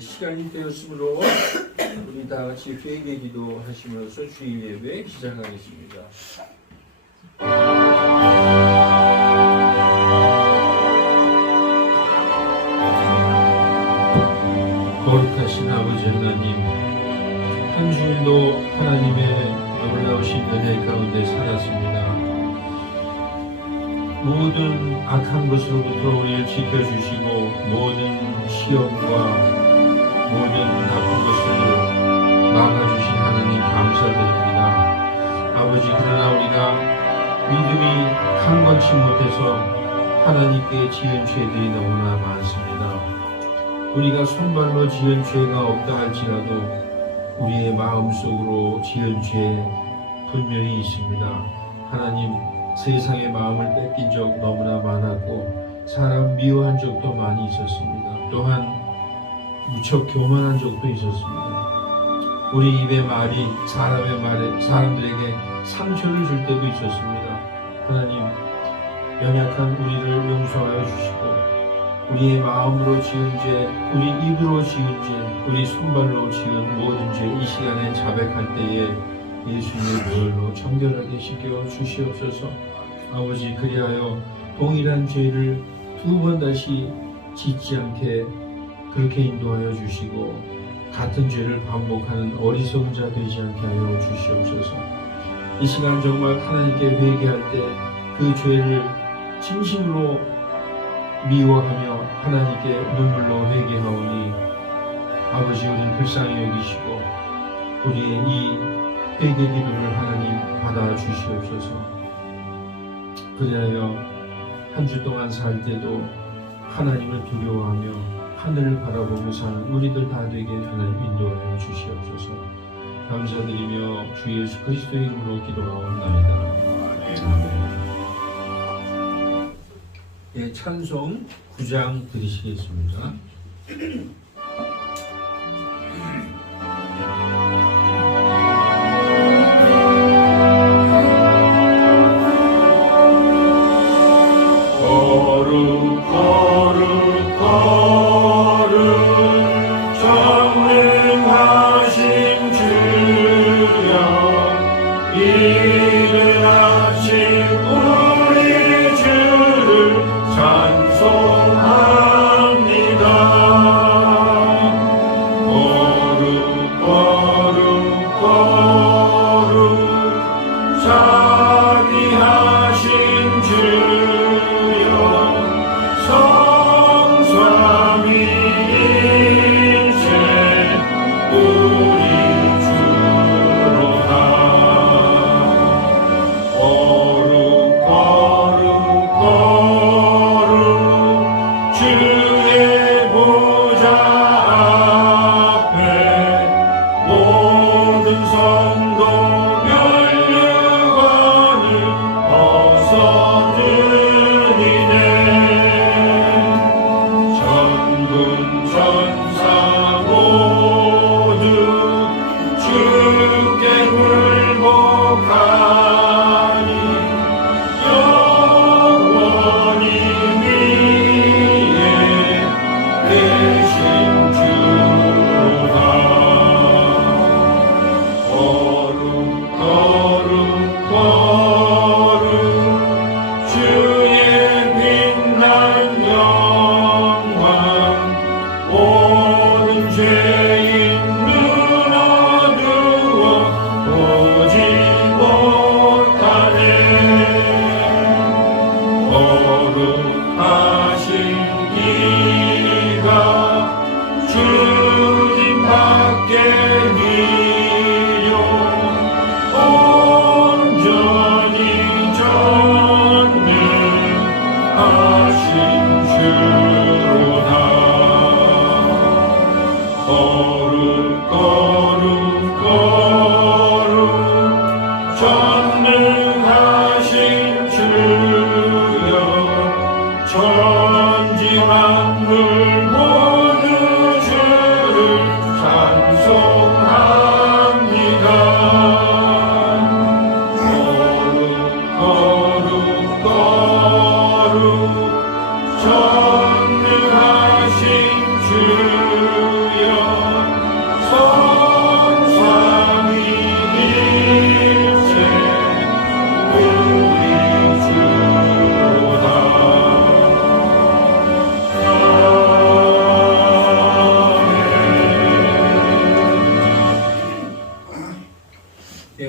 시간이 되었으므로 우리 다 같이 회개 기도하시면서 주일 예배 시작하겠습니다. 거룩하신 아버지 하나님, 한 주일도 하나님의 놀라우신 은혜 가운데 살았습니다. 모든 악한 것으로부터 우리를 지켜주시고 모든 시험과 모든 나쁜 것을 막아주신 하나님 감사드립니다. 아버지, 그러나 우리가 믿음이 강건치 못해서 하나님께 지은 죄들이 너무나 많습니다. 우리가 손발로 지은 죄가 없다 할지라도 우리의 마음속으로 지은 죄 분명히 있습니다. 하나님, 세상의 마음을 뺏긴 적 너무나 많았고 사람 미워한 적도 많이 있었습니다. 또한 무척 교만한 적도 있었습니다. 우리 입의 말이 사람의 말에 사람들에게 상처를 줄 때도 있었습니다. 하나님, 연약한 우리를 용서하여 주시고 우리의 마음으로 지은 죄, 우리 입으로 지은 죄, 우리 손발로 지은 모든 죄 이 시간에 자백할 때에 예수님의 보혈로 정결하게 씻겨 주시옵소서. 아버지, 그리하여 동일한 죄를 두 번 다시 짓지 않게 그렇게 인도하여 주시고 같은 죄를 반복하는 어리석은 자 되지 않게 하여 주시옵소서. 이 시간 정말 하나님께 회개할 때 그 죄를 진심으로 미워하며 하나님께 눈물로 회개하오니 아버지, 우리를 불쌍히 여기시고 우리의 이 회개 기도를 하나님 받아 주시옵소서. 그리하여 한 주 동안 살 때도 하나님을 두려워하며 하늘을 바라보며 사는 우리들 다 되게 하나님 인도하여 주시옵소서. 감사드리며 주 예수 그리스도의 이름으로 기도하옵나이다. 아멘. 예, 찬송 9장 드리시겠습니다.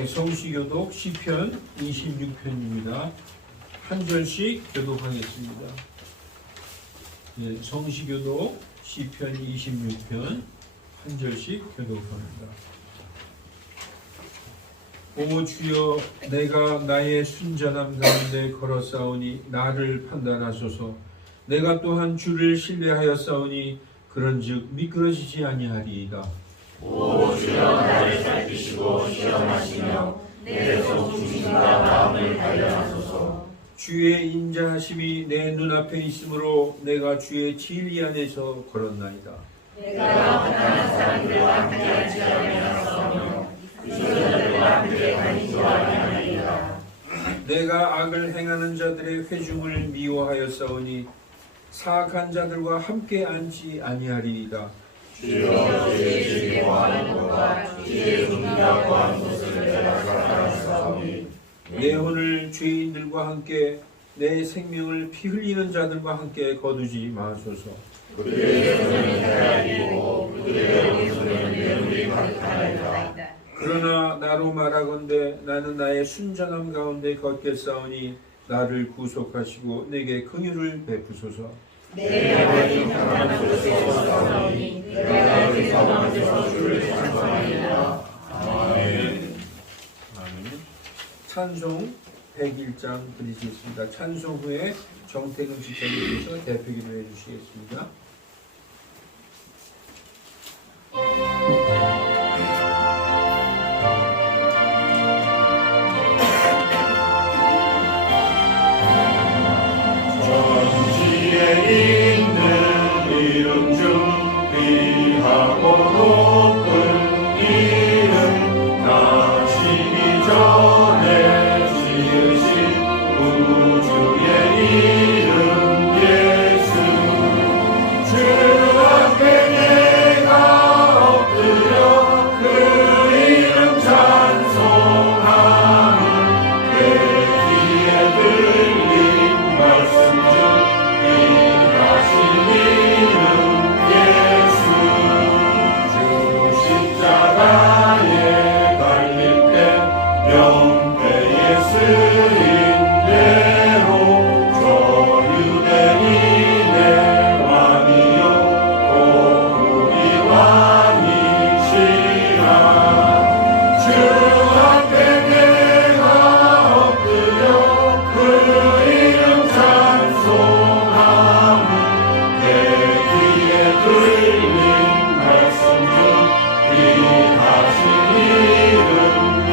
성시교독 시편 26편입니다. 한 절씩 교독하겠습니다. 네, 성시교독 시편 26편 한 절씩 교독합니다. 오 주여, 내가 나의 순전함 가운데 걸어싸우니 나를 판단하소서. 내가 또한 주를 신뢰하였사오니 그런즉 미끄러지지 아니하리이다. 오 주여, 나를 살피시고 시험하시며 내 속 중심과 마음을 발견하소서. 주의 인자하심이 내 눈앞에 있으므로 내가 주의 진리 안에서 걸었나이다. 내가 가난한 사람들과 함께하지 아니하였으며 이스라엘과 함께 다니지 아니하리이다. 내가 악을 행하는 자들의 회중을 미워하였사오니 사악한 자들과 함께 앉지 아니하리이다. 주여, 주의 길이 거하는 곳과 주의 종기가 거하는 곳을 내가 사랑하사오니 내 혼을 죄인들과 함께 내 생명을 피 흘리는 자들과 함께 거두지 마소서. 그들의 손은 헤아리고 그들의 오른손은 뇌물이 가득하나이다. 그러나 나로 말하건대 나는 나의 순전함 가운데 걷겠사오니 나를 구속하시고 내게 긍휼을 베푸소서. 내 영혼이 평안한 곳에 서사오니 내가 그 상황에서 주를 찬송하리라. 아멘. 찬송 101장 드리시겠습니다. 찬송 후에 정태근 집사님께서 대표기도 해주시겠습니다. 전지에 있는 이름 중 귀하고 높은 이름 나시기 전에 지으신 우주의 이름 예수 주 앞에 내가 엎드려 그 이름 찬송하니 내 귀에 들린 말씀 중 귀하신 이름 예수 주 십자가에 달릴 때 명패에 쓰인 대로 저 유대인의 왕이요 또 우리 왕이시라 주 앞에 내가 엎드려 그 이름 찬송하니 내 귀에 들린 말씀 중 귀하신 이름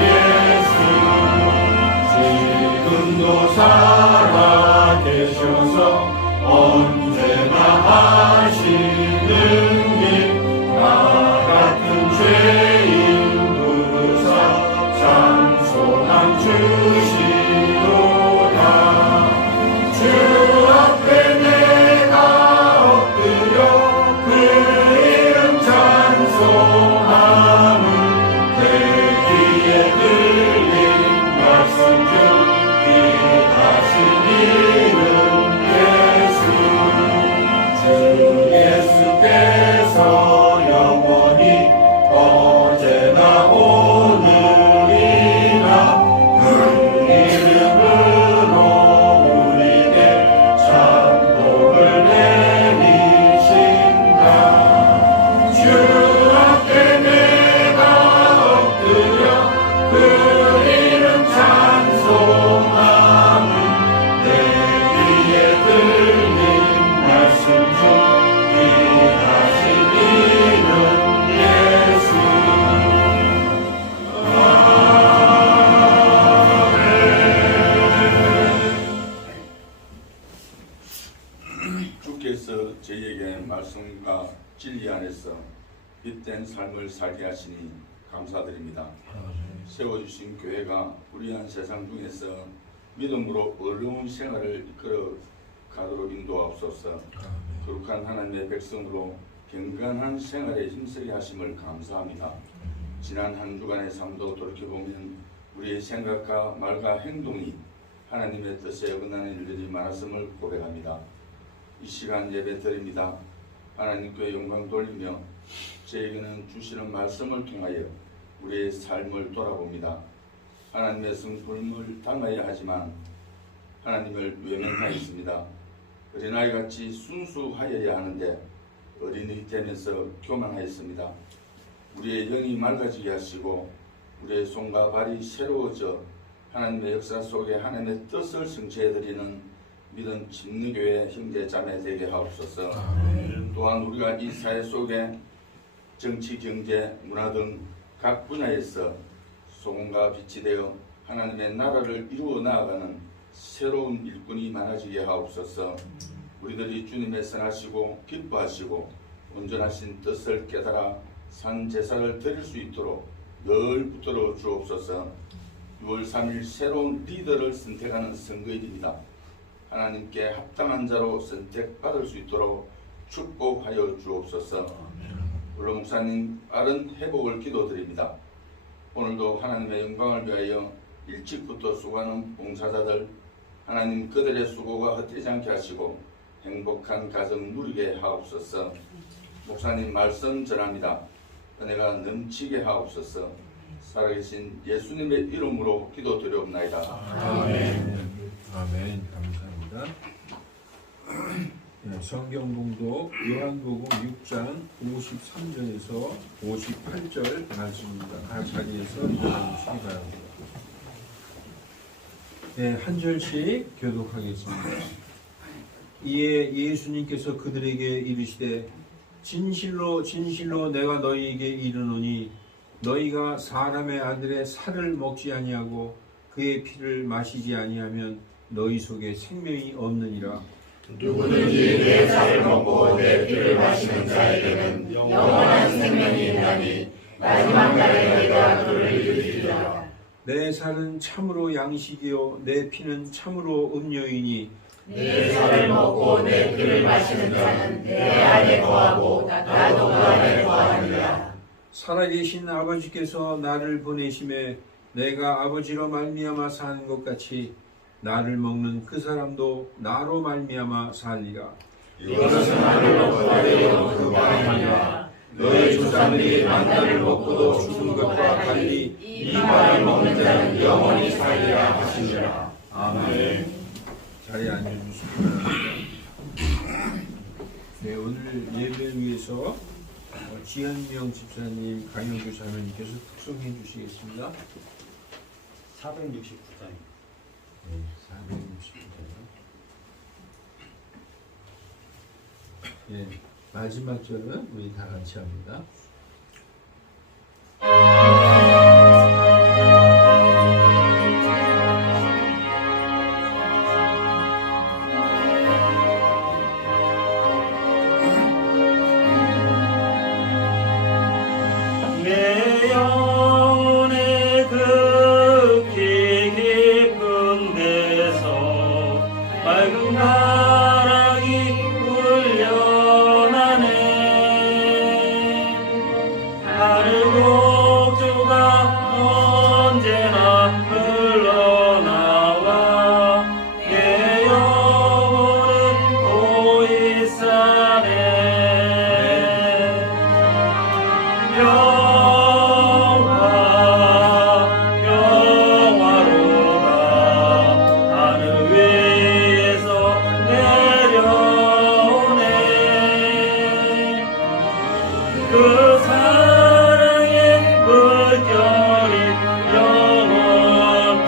예수 지금도 살아 계셔서 언제나 하시는 일 나 같은 죄인 부르사 찬송함 주시도다 주 앞에 내가 엎드려 그 이름 찬송하니 내 귀에 들린 말씀 중 귀하신 이름 예수 주 예수께서 영원히 어제나 오늘이나 그 이름으로 우리에게 참 복을 내리신다 주 앞에 내가 엎드려 그 이름 찬송하니 내 귀에 들린 말씀 중 귀하신 이름 예수 주께서 저희에게 말씀과 진리 안에서 빛된 삶을 살게 하시니 감사드립니다. 세워주신 교회가 불의한 세상 중에서 믿음으로 어려운 생활을 이끌어 가도록 인도하옵소서. 거룩한 하나님의 백성으로 경건한 생활에 힘쓰게 하심을 감사합니다. 지난 한 주간의 삶도 돌이켜보면 우리의 생각과 말과 행동이 하나님의 뜻에 어긋나는 일들이 많았음을 고백합니다. 이 시간 예배 드립니다. 하나님께 영광 돌리며 저에게는 주시는 말씀을 통하여 우리의 삶을 돌아봅니다. 하나님의 성품을 닮아야 하지만 하나님을 외면하였습니다. 어린아이같이 순수하여야 하는데 어린이 되면서 교만하였습니다. 우리의 영이 맑아지게 하시고 우리의 손과 발이 새로워져 하나님의 역사 속에 하나님의 뜻을 성취해드리는 믿음 집리교회 형제 자매 되게 하옵소서. 또한 우리가 이 사회 속에 정치, 경제, 문화 등 각 분야에서 소금과 빛이 되어 하나님의 나라를 이루어 나아가는 새로운 일꾼이 많아지게 하옵소서. 우리들이 주님의 선하시고 기뻐하시고 온전하신 뜻을 깨달아 산 제사를 드릴 수 있도록 늘 붙들어 주옵소서. 6월 3일 새로운 리더를 선택하는 선거일입니다. 하나님께 합당한 자로 선택받을 수 있도록 축복하여 주옵소서. 물론 목사님 빠른 회복을 기도드립니다. 오늘도 하나님의 영광을 위하여 일찍부터 수고하는 봉사자들, 하나님 그들의 수고가 헛되지 않게 하시고 행복한 가정 누리게 하옵소서. 목사님 말씀 전합니다. 은혜가 넘치게 하옵소서. 살아계신 예수님의 이름으로 기도드리옵나이다. 아멘. 아멘. 감사합니다. 네, 성경 봉독 요한복음 6장 53절에서 58절 말씀입니다. 각 자리에서 읽어주시기 바랍니다. 네, 한 절씩 교독하겠습니다. 이에 예수님께서 그들에게 이르시되 진실로 진실로 내가 너희에게 이르노니 너희가 사람의 아들의 살을 먹지 아니하고 그의 피를 마시지 아니하면 너희 속에 생명이 없느니라. 누구든지 내 살을 먹고 내 피를 마시는 자에게는 영원한 생명이 있나니 마지막 날에 내가 그를 이르리라. 내 살은 참으로 양식이요 내 피는 참으로 음료이니 내 살을 먹고 내 피를 마시는 자는 내 안에 거하고 나도 그 안에 거하느니라. 살아계신 아버지께서 나를 보내심에 내가 아버지로 말미암아 사는 것 같이 나를 먹는 그 사람도 나로 말미암아 살리라. 이것은 하늘로부터 내려온 그 바람이라. 너희 조상들이 만나를 먹고도 죽은 것과 달리 이 바를 먹는 자는 영원히 살리라 하시니라. 아멘. 자리에 앉아주시기 바랍니다. 네, 오늘 예배를 위해서 지한명 집사님, 강영주 자매님께서 특송해 주시겠습니다. 469장입니다. 네, 460장. 예, 마지막 절은 우리 다 같이 합니다. 내 영혼의 극히 깊은 데서 맑은 가랑이 울려나네. 하늘 곡조가 언제나 흘러나와 내 영혼은 보이사네. 그 사랑의 물결이 영원토록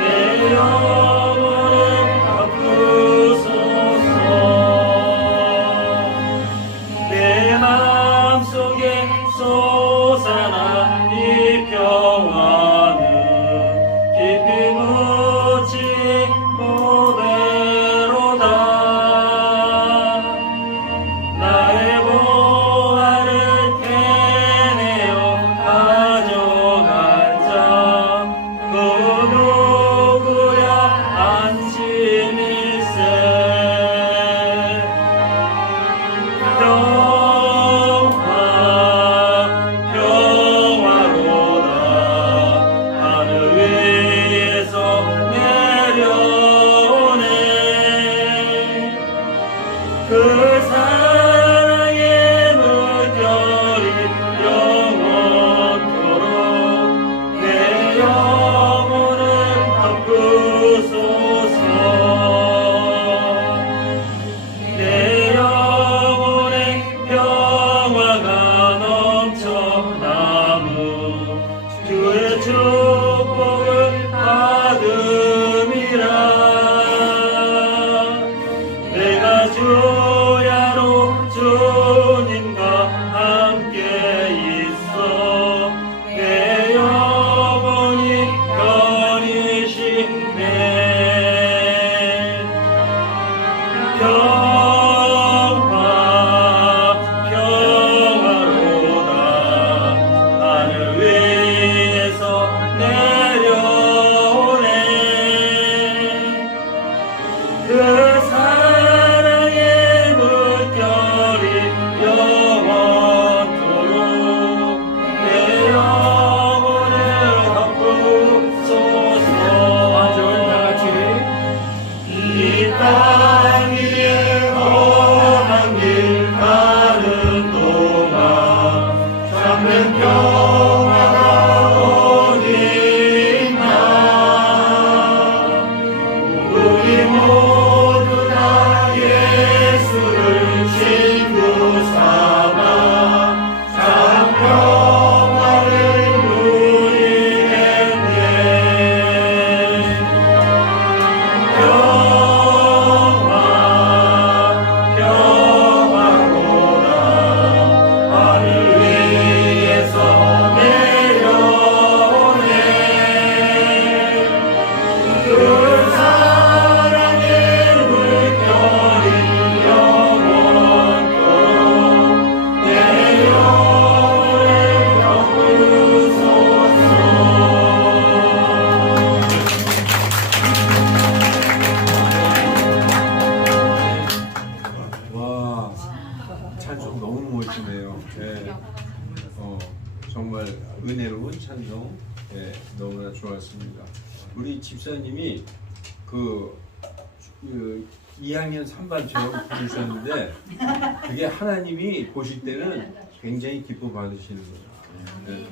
내 영혼을 바꾸소서. 내 마음속에 솟아나 이 평화는 깊이 묻힌 고배로다. 나의 보화를 캐내어 가져갈 자 그 누구야 안심일세. 평화로다. 하늘 위에서 내려오네. 그 사랑의 물결이 영원토록 내 영혼을 바꾸소서. 내 영혼에 평화가 넘쳐 남음 주의 축복을 받음이라. 내가 주야로 주님과 함께 있어 내 영혼이 편히쉬네. 평화로다. 하늘 위에서 찬송 너무나 좋았습니다. 우리 집사님이 그 2학년 3반처럼 부르셨는데 그게 하나님이 보실 때는 굉장히 기뻐 받으시는 거예요.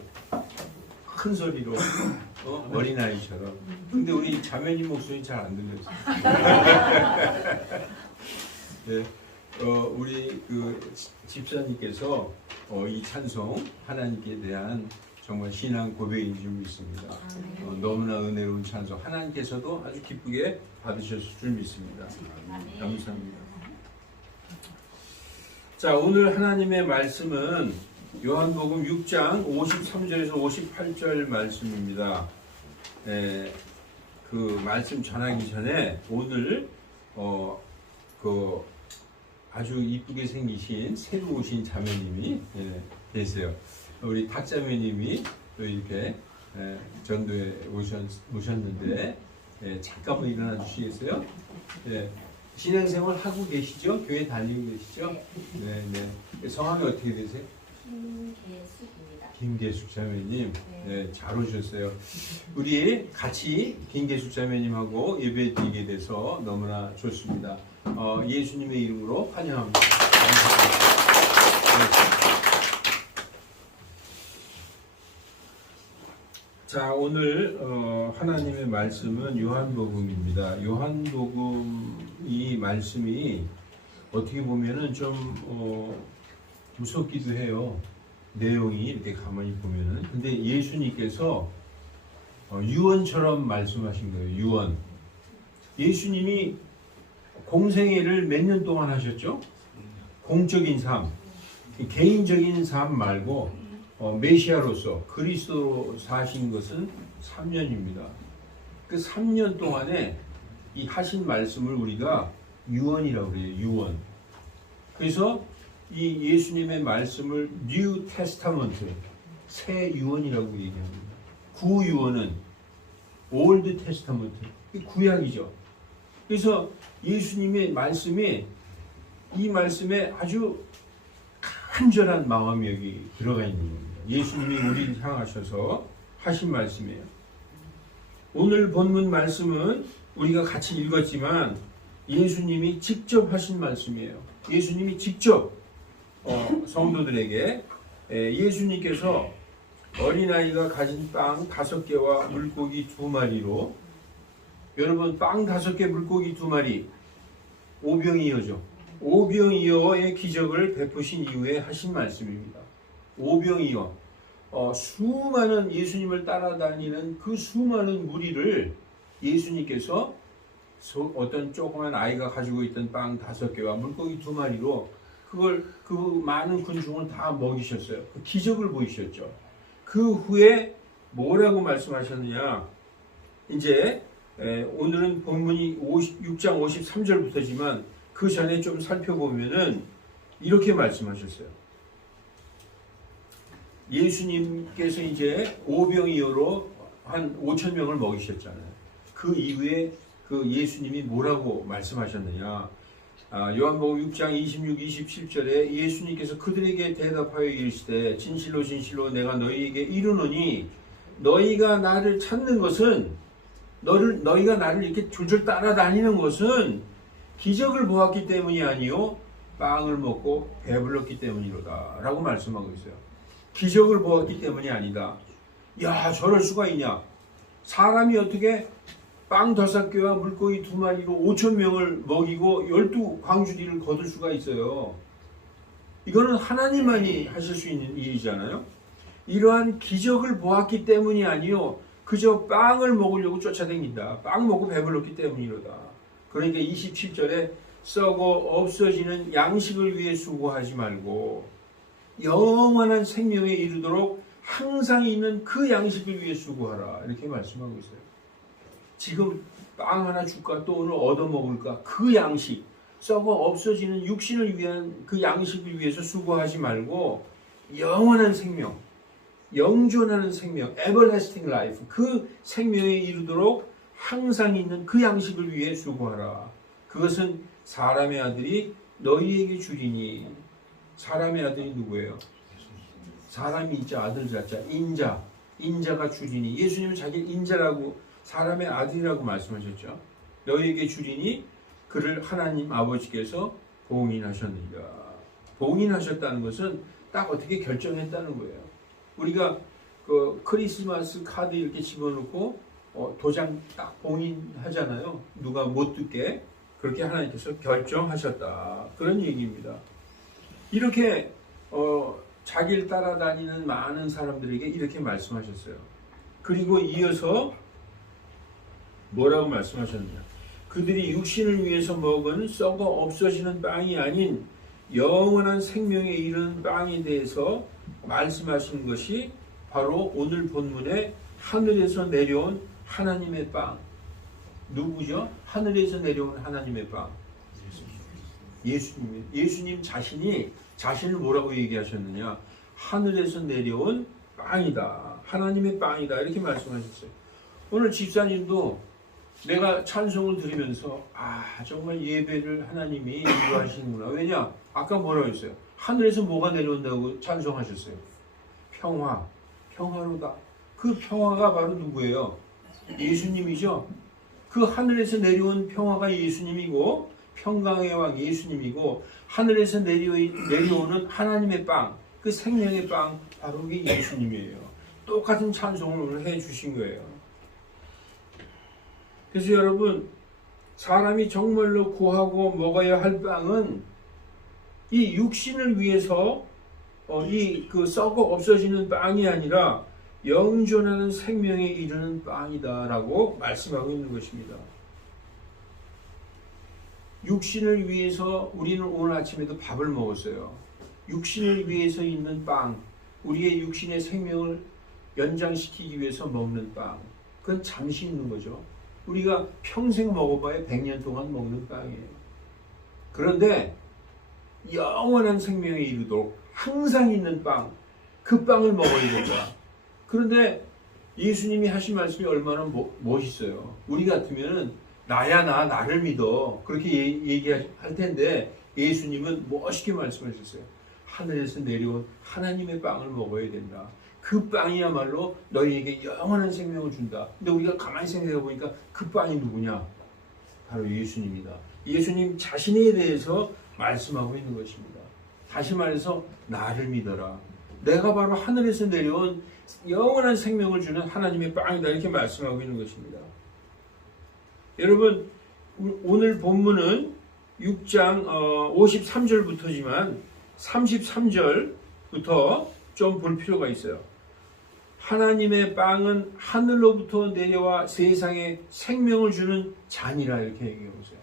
큰 소리로 어린아이처럼. 근데 우리 자매님 목소리 잘 안 들렸어요. 네, 우리 그 집사님께서 이 찬송 하나님께 대한 정말 신앙 고백인 줄 믿습니다. 너무나 은혜로운 찬송 하나님께서도 아주 기쁘게 받으셨을 줄 믿습니다. 감사합니다. 자, 오늘 하나님의 말씀은 요한복음 6장 53절에서 58절 말씀입니다. 그 말씀 전하기 전에 오늘 그 아주 이쁘게 생기신 새로 오신 자매님이 계세요. 우리 탁자매님이 또 이렇게 전도에 오셨는데 잠깐만 일어나 주시겠어요? 신앙생활 하고 계시죠? 교회 다니고 계시죠? 네. 성함이 어떻게 되세요? 김계숙입니다. 김계숙 자매님, 잘 오셨어요. 우리 같이 김계숙 자매님하고 예배 드리게 돼서 너무나 좋습니다. 예수님의 이름으로 환영합니다. 자, 오늘 하나님의 말씀은 요한복음입니다. 요한복음 이 말씀이 어떻게 보면은 좀 무섭기도 해요. 내용이 이렇게 가만히 보면은. 근데 예수님께서 유언처럼 말씀하신 거예요. 유언. 예수님이 공생애를 몇 년 동안 하셨죠? 공적인 삶, 개인적인 삶 말고 메시아로서 그리스도로 사신 것은 3년입니다. 그 3년 동안에 이 하신 말씀을 우리가 유언이라고 그래요. 유언. 그래서 이 예수님의 말씀을 뉴 테스타먼트, 새 유언이라고 얘기합니다. 구 유언은 올드 테스타먼트, 구약이죠. 그래서 예수님의 말씀이 이 말씀에 아주 간절한 마음이 여기 들어가 있는 겁니다. 예수님이 우리를 향하셔서 하신 말씀이에요. 오늘 본문 말씀은 우리가 같이 읽었지만 예수님이 직접 하신 말씀이에요. 예수님이 직접 성도들에게 예수님께서 어린아이가 가진 빵 5개와 물고기 2마리로 여러분 빵 5개 물고기 2마리 오병이어죠. 오병이어의 기적을 베푸신 이후에 하신 말씀입니다. 오병이어 수많은 예수님을 따라다니는 그 수많은 무리를 예수님께서 어떤 조그만 아이가 가지고 있던 빵 5개와 물고기 2마리로 그 많은 군중을 다 먹이셨어요. 그 기적을 보이셨죠. 그 후에 뭐라고 말씀하셨느냐? 이제 오늘은 본문이 6장 53절부터지만 그 전에 좀 살펴보면은 이렇게 말씀하셨어요. 예수님께서 이제 오병이어로 한 5천 명을 먹이셨잖아요. 그 이후에 그 예수님이 뭐라고 말씀하셨느냐? 요한복음 6장 26, 27절에 예수님께서 그들에게 대답하여 이르시되 진실로 진실로 내가 너희에게 이르노니 너희가 나를 찾는 것은 너희가 나를 이렇게 줄줄 따라다니는 것은 기적을 보았기 때문이 아니요 빵을 먹고 배불렀기 때문이로다 라고 말씀하고 있어요. 기적을 보았기 때문이 아니다. 야, 저럴 수가 있냐? 사람이 어떻게 빵 5개와 물고기 2마리로 5천 명을 먹이고 12광주리를 거둘 수가 있어요. 이거는 하나님만이 하실 수 있는 일이잖아요. 이러한 기적을 보았기 때문이 아니요 그저 빵을 먹으려고 쫓아다닌다. 빵 먹고 배불렀기 때문이로다. 그러니까 27절에 썩어 없어지는 양식을 위해 수고하지 말고 영원한 생명에 이르도록 항상 있는 그 양식을 위해 수고하라. 이렇게 말씀하고 있어요. 지금 빵 하나 줄까 또 오늘 얻어먹을까 그 양식 썩어 없어지는 육신을 위한 그 양식을 위해서 수고하지 말고 영원한 생명 영존하는 생명 everlasting life 그 생명에 이르도록 항상 있는 그 양식을 위해 수고하라. 그것은 사람의 아들이 너희에게 주리니 사람의 아들이 누구예요? 사람이 있자 아들 자자 인자 인자가 주리니. 예수님은 자기를 인자라고, 사람의 아들이라고 말씀하셨죠. 너희에게 주리니 그를 하나님 아버지께서 봉인하셨느니라. 봉인하셨다는 것은 딱 어떻게 결정했다는 거예요. 우리가 그 크리스마스 카드 이렇게 집어넣고 도장 딱 봉인하잖아요. 누가 못 듣게. 그렇게 하나님께서 결정하셨다. 그런 얘기입니다. 이렇게 자기를 따라다니는 많은 사람들에게 이렇게 말씀하셨어요. 그리고 이어서 뭐라고 말씀하셨느냐. 그들이 육신을 위해서 먹은 썩어 없어지는 빵이 아닌 영원한 생명에 이르는 빵에 대해서 말씀하신 것이 바로 오늘 본문에 하늘에서 내려온 하나님의 빵. 누구죠? 하늘에서 내려온 하나님의 빵. 예수님. 예수님 자신을 뭐라고 얘기하셨느냐? 하늘에서 내려온 빵이다. 하나님의 빵이다. 이렇게 말씀하셨어요. 오늘 집사님도 내가 찬송을 들으면서 정말 예배를 하나님이 인도하시는구나. 왜냐? 아까 뭐라고 했어요? 하늘에서 뭐가 내려온다고 찬송하셨어요? 평화로다. 그 평화가 바로 누구예요? 예수님이죠. 그 하늘에서 내려온 평화가 예수님이고, 평강의 왕 예수님이고, 하늘에서 내려오는 하나님의 빵, 그 생명의 빵, 바로 그게 예수님이에요. 똑같은 찬송을 오늘 해 주신 거예요. 그래서 여러분, 사람이 정말로 구하고 먹어야 할 빵은 이 육신을 위해서 그 썩어 없어지는 빵이 아니라 영존하는 생명에 이르는 빵이다라고 말씀하고 있는 것입니다. 육신을 위해서 우리는 오늘 아침에도 밥을 먹었어요. 육신을 위해서 있는 빵, 우리의 육신의 생명을 연장시키기 위해서 먹는 빵, 그건 잠시 있는 거죠. 우리가 평생 먹어봐야 100년 동안 먹는 빵이에요. 그런데 영원한 생명에 이르도록 항상 있는 빵, 그 빵을 먹어야 된다. 그런데 예수님이 하신 말씀이 얼마나 멋있어요. 우리 같으면 나를 믿어. 그렇게 얘기할 텐데 예수님은 멋있게 말씀하셨어요. 하늘에서 내려온 하나님의 빵을 먹어야 된다. 그 빵이야말로 너희에게 영원한 생명을 준다. 근데 우리가 가만히 생각해 보니까 그 빵이 누구냐? 바로 예수님이다. 예수님 자신에 대해서 말씀하고 있는 것입니다. 다시 말해서 나를 믿어라. 내가 바로 하늘에서 내려온 영원한 생명을 주는 하나님의 빵이다. 이렇게 말씀하고 있는 것입니다. 여러분, 오늘 본문은 6장 53절부터지만 33절부터 좀 볼 필요가 있어요. 하나님의 빵은 하늘로부터 내려와 세상에 생명을 주는 잔이라 이렇게 얘기하고 있어요.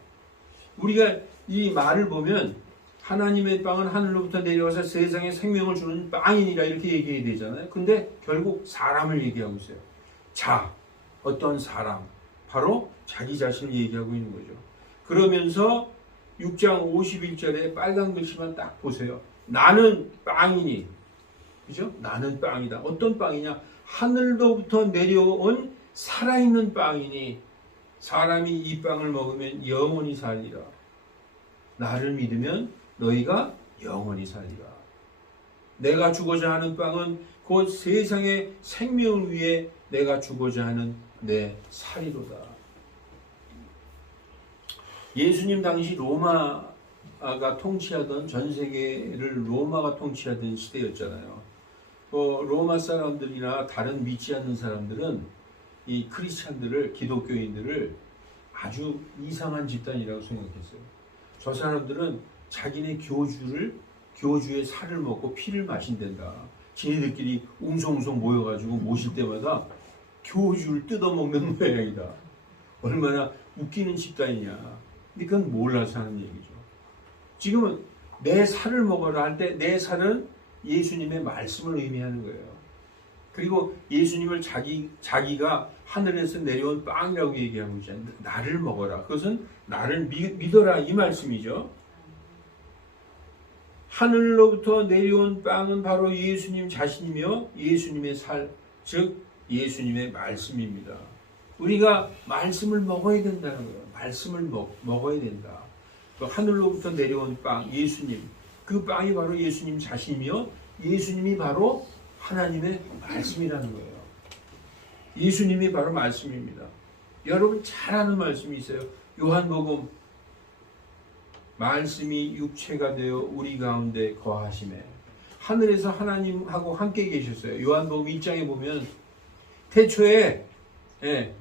우리가 이 말을 보면 하나님의 빵은 하늘로부터 내려와서 세상에 생명을 주는 빵이니라 이렇게 얘기해야 되잖아요. 근데 결국 사람을 얘기하고 있어요. 어떤 사람, 바로 자기 자신을 얘기하고 있는 거죠. 그러면서 6장 51절에 빨간 글씨만 딱 보세요. 나는 빵이니, 그죠? 나는 빵이다. 어떤 빵이냐? 하늘로부터 내려온 살아있는 빵이니 사람이 이 빵을 먹으면 영원히 살리라. 나를 믿으면 너희가 영원히 살리라. 내가 주고자 하는 빵은 곧 세상의 생명을 위해 내가 주고자 하는 내 살이로다. 예수님 당시 로마가 통치하던, 전 세계를 로마가 통치하던 시대였잖아요. 로마 사람들이나 다른 믿지 않는 사람들은 이 크리스찬들을, 기독교인들을 아주 이상한 집단이라고 생각했어요. 저 사람들은 자기네 교주의 살을 먹고 피를 마신댄다. 지네들끼리 웅성웅성 모여가지고 모실 때마다 교주를 뜯어먹는 모양이다. 얼마나 웃기는 집단이냐. 근데 그건 몰라서 하는 얘기죠. 지금은 내 살을 먹어라 할 때 내 살은 예수님의 말씀을 의미하는 거예요. 그리고 예수님을 자기가 하늘에서 내려온 빵이라고 얘기하고 있잖아요. 나를 먹어라. 그것은 나를 믿어라 이 말씀이죠. 하늘로부터 내려온 빵은 바로 예수님 자신이며 예수님의 살, 즉 예수님의 말씀입니다. 우리가 말씀을 먹어야 된다는 거예요. 말씀을 먹어야 된다. 그 하늘로부터 내려온 빵, 예수님. 그 빵이 바로 예수님 자신이며 예수님이 바로 하나님의 말씀이라는 거예요. 예수님이 바로 말씀입니다. 여러분 잘 아는 말씀이 있어요. 요한복음 말씀이 육체가 되어 우리 가운데 거하심에 하늘에서 하나님하고 함께 계셨어요. 요한복음 1장에 보면 태초에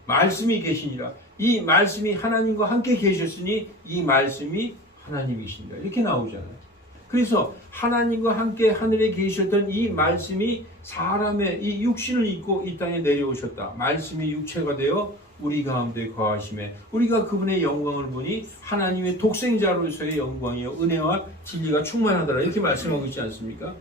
말씀이 계시니라. 이 말씀이 하나님과 함께 계셨으니 이 말씀이 하나님이시니라. 이렇게 나오잖아요. 그래서 하나님과 함께 하늘에 계셨던 이 말씀이 사람의 이 육신을 입고 이 땅에 내려오셨다. 말씀이 육체가 되어 우리 가운데 거하심에 우리가 그분의 영광을 보니 하나님의 독생자로서의 영광이요 은혜와 진리가 충만하더라. 이렇게 말씀하고 있지 않습니까?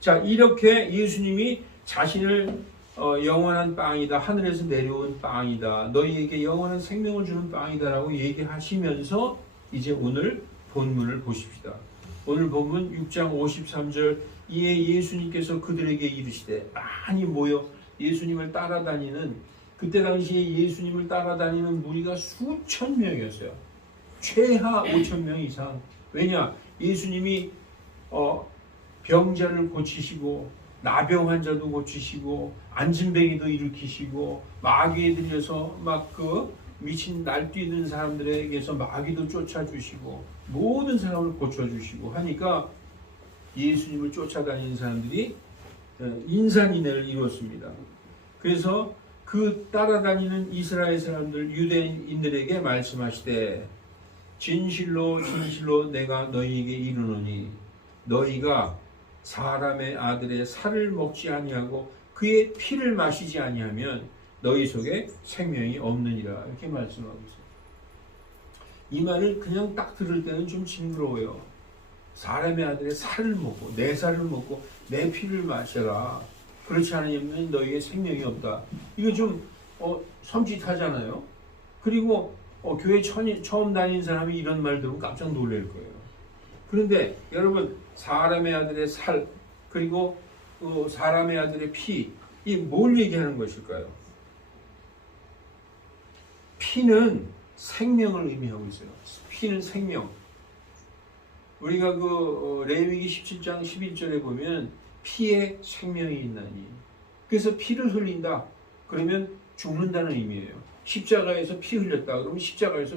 자, 이렇게 예수님이 자신을 영원한 빵이다. 하늘에서 내려온 빵이다. 너희에게 영원한 생명을 주는 빵이다라고 얘기하시면서 이제 오늘 본문을 보십시다. 오늘 본문 6장 53절 이에 예수님께서 그들에게 이르시되 많이 모여 예수님을 따라다니는 그때 당시에 예수님을 따라다니는 무리가 수천 명이었어요. 최하 5천 명 이상. 왜냐? 예수님이 병자를 고치시고 나병 환자도 고치시고 안진뱅이도 일으키시고 마귀에 들려서 막 미친 날뛰는 사람들에게서 마귀도 쫓아주시고 모든 사람을 고쳐주시고 하니까 예수님을 쫓아다니는 사람들이 인산인해를 이뤘습니다. 그래서 그 따라다니는 이스라엘 사람들 유대인들에게 말씀하시되 진실로 진실로 내가 너희에게 이르노니 너희가 사람의 아들의 살을 먹지 아니하고 그의 피를 마시지 아니하면 너희 속에 생명이 없느니라. 이렇게 말씀하고 있어요. 이 말을 그냥 딱 들을 때는 좀 징그러워요. 사람의 아들의 살을 먹고 내 살을 먹고 내 피를 마셔라. 그렇지 않으면 너희의 생명이 없다. 이거 좀 섬찟하잖아요. 그리고 교회 처음 다니는 사람이 이런 말 들으면 깜짝 놀랄 거예요. 그런데 여러분 사람의 아들의 살 그리고 사람의 아들의 피 이 뭘 얘기하는 것일까요? 피는 생명을 의미하고 있어요. 피는 생명. 우리가 레위기 17장 11절에 보면 피에 생명이 있나니. 그래서 피를 흘린다. 그러면 죽는다는 의미예요. 십자가에서 피 흘렸다. 그러면 십자가에서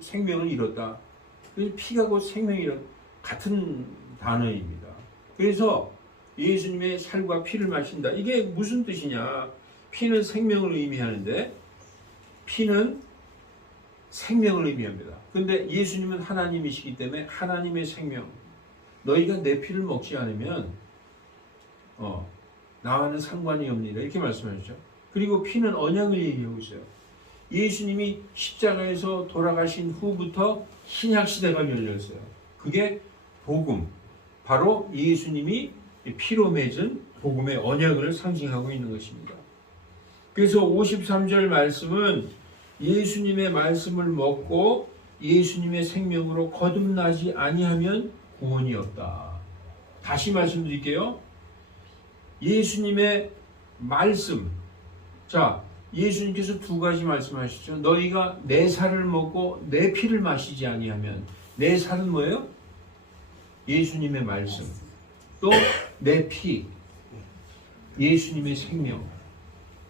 생명을 잃었다. 그래서 피가 곧 생명이란 같은 단어입니다. 그래서 예수님의 살과 피를 마신다. 이게 무슨 뜻이냐? 피는 생명을 의미하는데 피는 생명을 의미합니다. 그런데 예수님은 하나님이시기 때문에 하나님의 생명. 너희가 내 피를 먹지 않으면 나와는 상관이 없느니라. 이렇게 말씀하셨죠. 그리고 피는 언약을 얘기하고 있어요. 예수님이 십자가에서 돌아가신 후부터 신약시대가 열렸어요. 그게 복음. 바로 예수님이 피로 맺은 복음의 언약을 상징하고 있는 것입니다. 그래서 53절 말씀은 예수님의 말씀을 먹고 예수님의 생명으로 거듭나지 아니하면 구원이 없다. 다시 말씀드릴게요. 예수님의 말씀. 자, 예수님께서 두 가지 말씀하시죠. 너희가 내 살을 먹고 내 피를 마시지 아니하면 내 살은 뭐예요? 예수님의 말씀. 또 내 피. 예수님의 생명.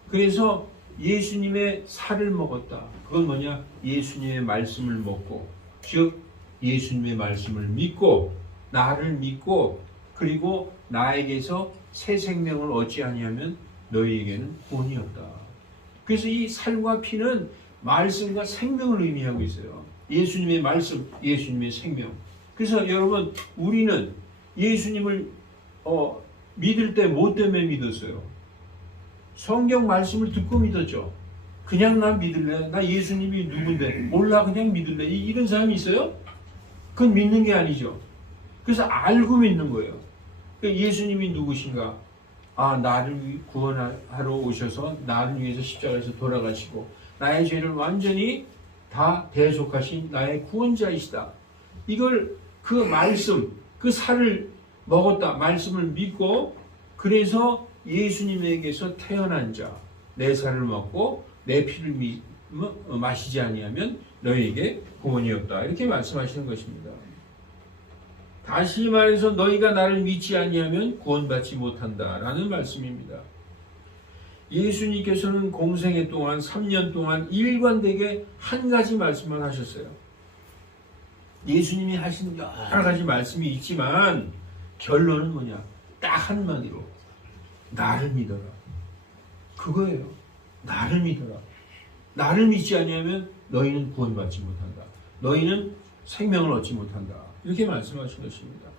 그래서 예수님의 살을 먹었다. 그건 뭐냐? 예수님의 말씀을 먹고, 즉 예수님의 말씀을 믿고, 나를 믿고, 그리고 나에게서 새 생명을 얻지 아니하면 너희에게는 구원이 없다. 그래서 이 살과 피는 말씀과 생명을 의미하고 있어요. 예수님의 말씀, 예수님의 생명. 그래서 여러분, 우리는 예수님을 믿을 때 뭐 때문에 믿었어요? 성경 말씀을 듣고 믿었죠. 그냥 나 믿을래? 나 예수님이 누군데? 몰라, 그냥 믿을래? 이런 사람이 있어요? 그건 믿는 게 아니죠. 그래서 알고 믿는 거예요. 그러니까 예수님이 누구신가? 나를 구원하러 오셔서 나를 위해서 십자가에서 돌아가시고 나의 죄를 완전히 다 대속하신 나의 구원자이시다. 이걸 그 말씀, 그 살을 먹었다. 말씀을 믿고 그래서 예수님에게서 태어난 자, 내 살을 먹고 내 피를 마시지 아니하면 너희에게 구원이 없다. 이렇게 말씀하시는 것입니다. 다시 말해서 너희가 나를 믿지 아니하면 구원받지 못한다라는 말씀입니다. 예수님께서는 공생애 동안 3년 동안 일관되게 한 가지 말씀만 하셨어요. 예수님이 하신 여러 가지 말씀이 있지만 결론은 뭐냐? 딱 한마디로 나를 믿어라. 그거예요. 나를 믿어라. 나를 믿지 않으면 너희는 구원받지 못한다. 너희는 생명을 얻지 못한다. 이렇게 말씀하신 것입니다.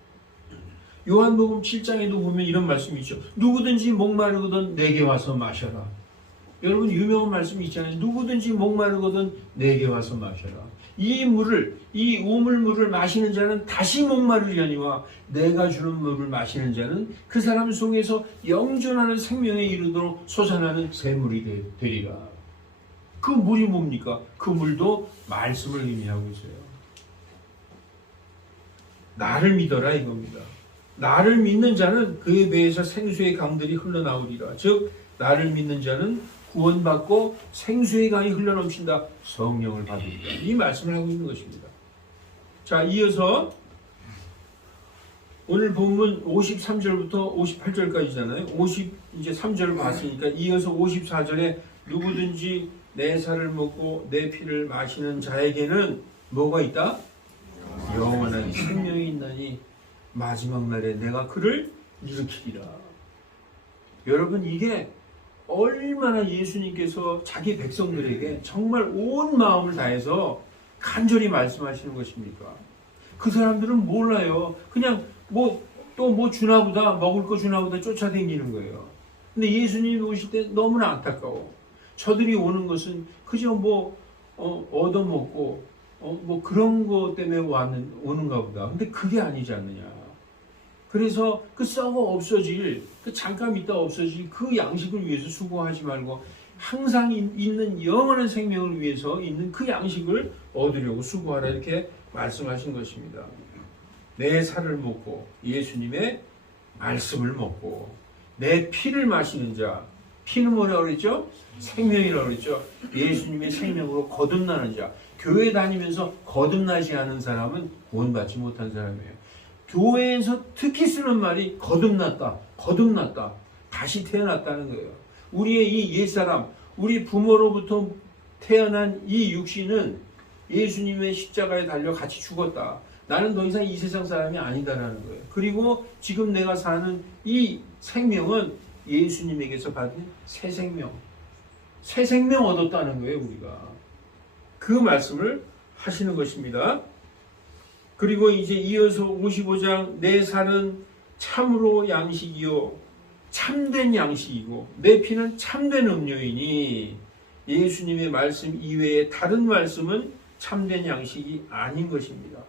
요한복음 7장에도 보면 이런 말씀이 있죠. 누구든지 목마르거든 내게 와서 마셔라. 여러분 유명한 말씀이 있잖아요. 누구든지 목마르거든 내게 와서 마셔라. 이 물을, 이 우물물을 마시는 자는 다시 목마르려니와 내가 주는 물을 마시는 자는 그 사람 속에서 영존하는 생명에 이르도록 솟아나는 샘물이 되리라. 그 물이 뭡니까? 그 물도 말씀을 의미하고 있어요. 나를 믿어라 이겁니다. 나를 믿는 자는 그에 배에서 생수의 강들이 흘러나오리라. 즉 나를 믿는 자는 구원받고 생수의 강이 흘러넘친다. 성령을 받으리라. 이 말씀을 하고 있는 것입니다. 자, 이어서 오늘 본문 53절부터 58절까지잖아요. 이제 3절을 봤으니까 이어서 54절에 누구든지 내 살을 먹고 내 피를 마시는 자에게는 뭐가 있다? 영원한 생명이 있나니 마지막 날에 내가 그를 일으키리라. 여러분 이게 얼마나 예수님께서 자기 백성들에게 정말 온 마음을 다해서 간절히 말씀하시는 것입니까? 그 사람들은 몰라요. 그냥 또 뭐 주나보다 먹을 거 주나보다 쫓아다니는 거예요. 근데 예수님이 오실 때 너무나 안타까워. 저들이 오는 것은 그저 얻어먹고 뭐 그런 것 때문에 오는가 보다. 근데 그게 아니지 않느냐. 그래서 그 썩어 없어질, 그 잠깐 있다 없어질 그 양식을 위해서 수고하지 말고 항상 있는 영원한 생명을 위해서 있는 그 양식을 얻으려고 수고하라 이렇게 말씀하신 것입니다. 내 살을 먹고 예수님의 말씀을 먹고 내 피를 마시는 자, 피는 뭐라고 그랬죠? 생명이라고 그랬죠. 예수님의 생명으로 거듭나는 자. 교회 다니면서 거듭나지 않은 사람은 구원받지 못한 사람이에요. 교회에서 특히 쓰는 말이 거듭났다, 거듭났다, 다시 태어났다는 거예요. 우리의 이 옛사람, 우리 부모로부터 태어난 이 육신은 예수님의 십자가에 달려 같이 죽었다. 나는 더 이상 이 세상 사람이 아니다라는 거예요. 그리고 지금 내가 사는 이 생명은 예수님에게서 받은 새 생명, 새 생명 얻었다는 거예요. 우리가 그 말씀을 하시는 것입니다. 그리고 이제 이어서 55장 내 살은 참으로 양식이요 참된 양식이고 내 피는 참된 음료이니 예수님의 말씀 이외에 다른 말씀은 참된 양식이 아닌 것입니다.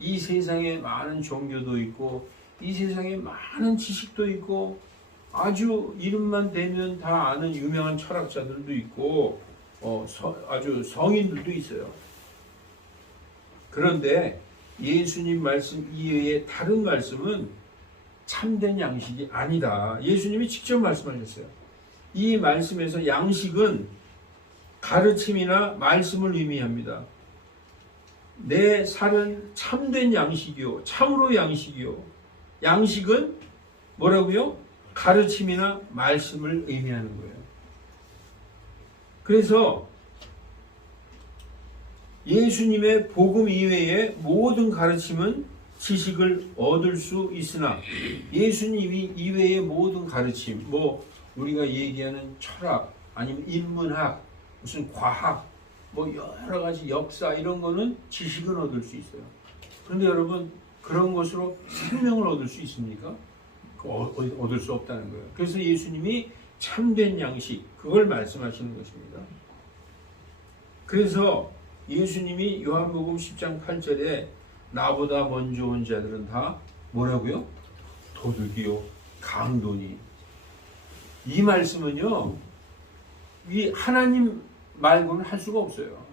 이 세상에 많은 종교도 있고 이 세상에 많은 지식도 있고 아주 이름만 대면 다 아는 유명한 철학자들도 있고 아주 성인들도 있어요. 그런데 예수님 말씀 이외에 다른 말씀은 참된 양식이 아니다. 예수님이 직접 말씀하셨어요. 이 말씀에서 양식은 가르침이나 말씀을 의미합니다. 내 살은 참된 양식이요 참으로 양식이요. 양식은 뭐라고요? 가르침이나 말씀을 의미하는 거예요. 그래서 예수님의 복음 이외의 모든 가르침은 지식을 얻을 수 있으나 예수님 이외의 모든 가르침, 뭐 우리가 얘기하는 철학, 아니면 인문학, 무슨 과학, 뭐 여러 가지 역사 이런 거는 지식은 얻을 수 있어요. 그런데 여러분 그런 것으로 생명을 얻을 수 있습니까? 얻을 수 없다는 거예요. 그래서 예수님이 참된 양식, 그걸 말씀하시는 것입니다. 그래서 예수님이 요한복음 10장 8절에 나보다 먼저 온 자들은 다 뭐라고요? 도둑이요 강도니. 이 말씀은요 이 하나님 말고는 할 수가 없어요.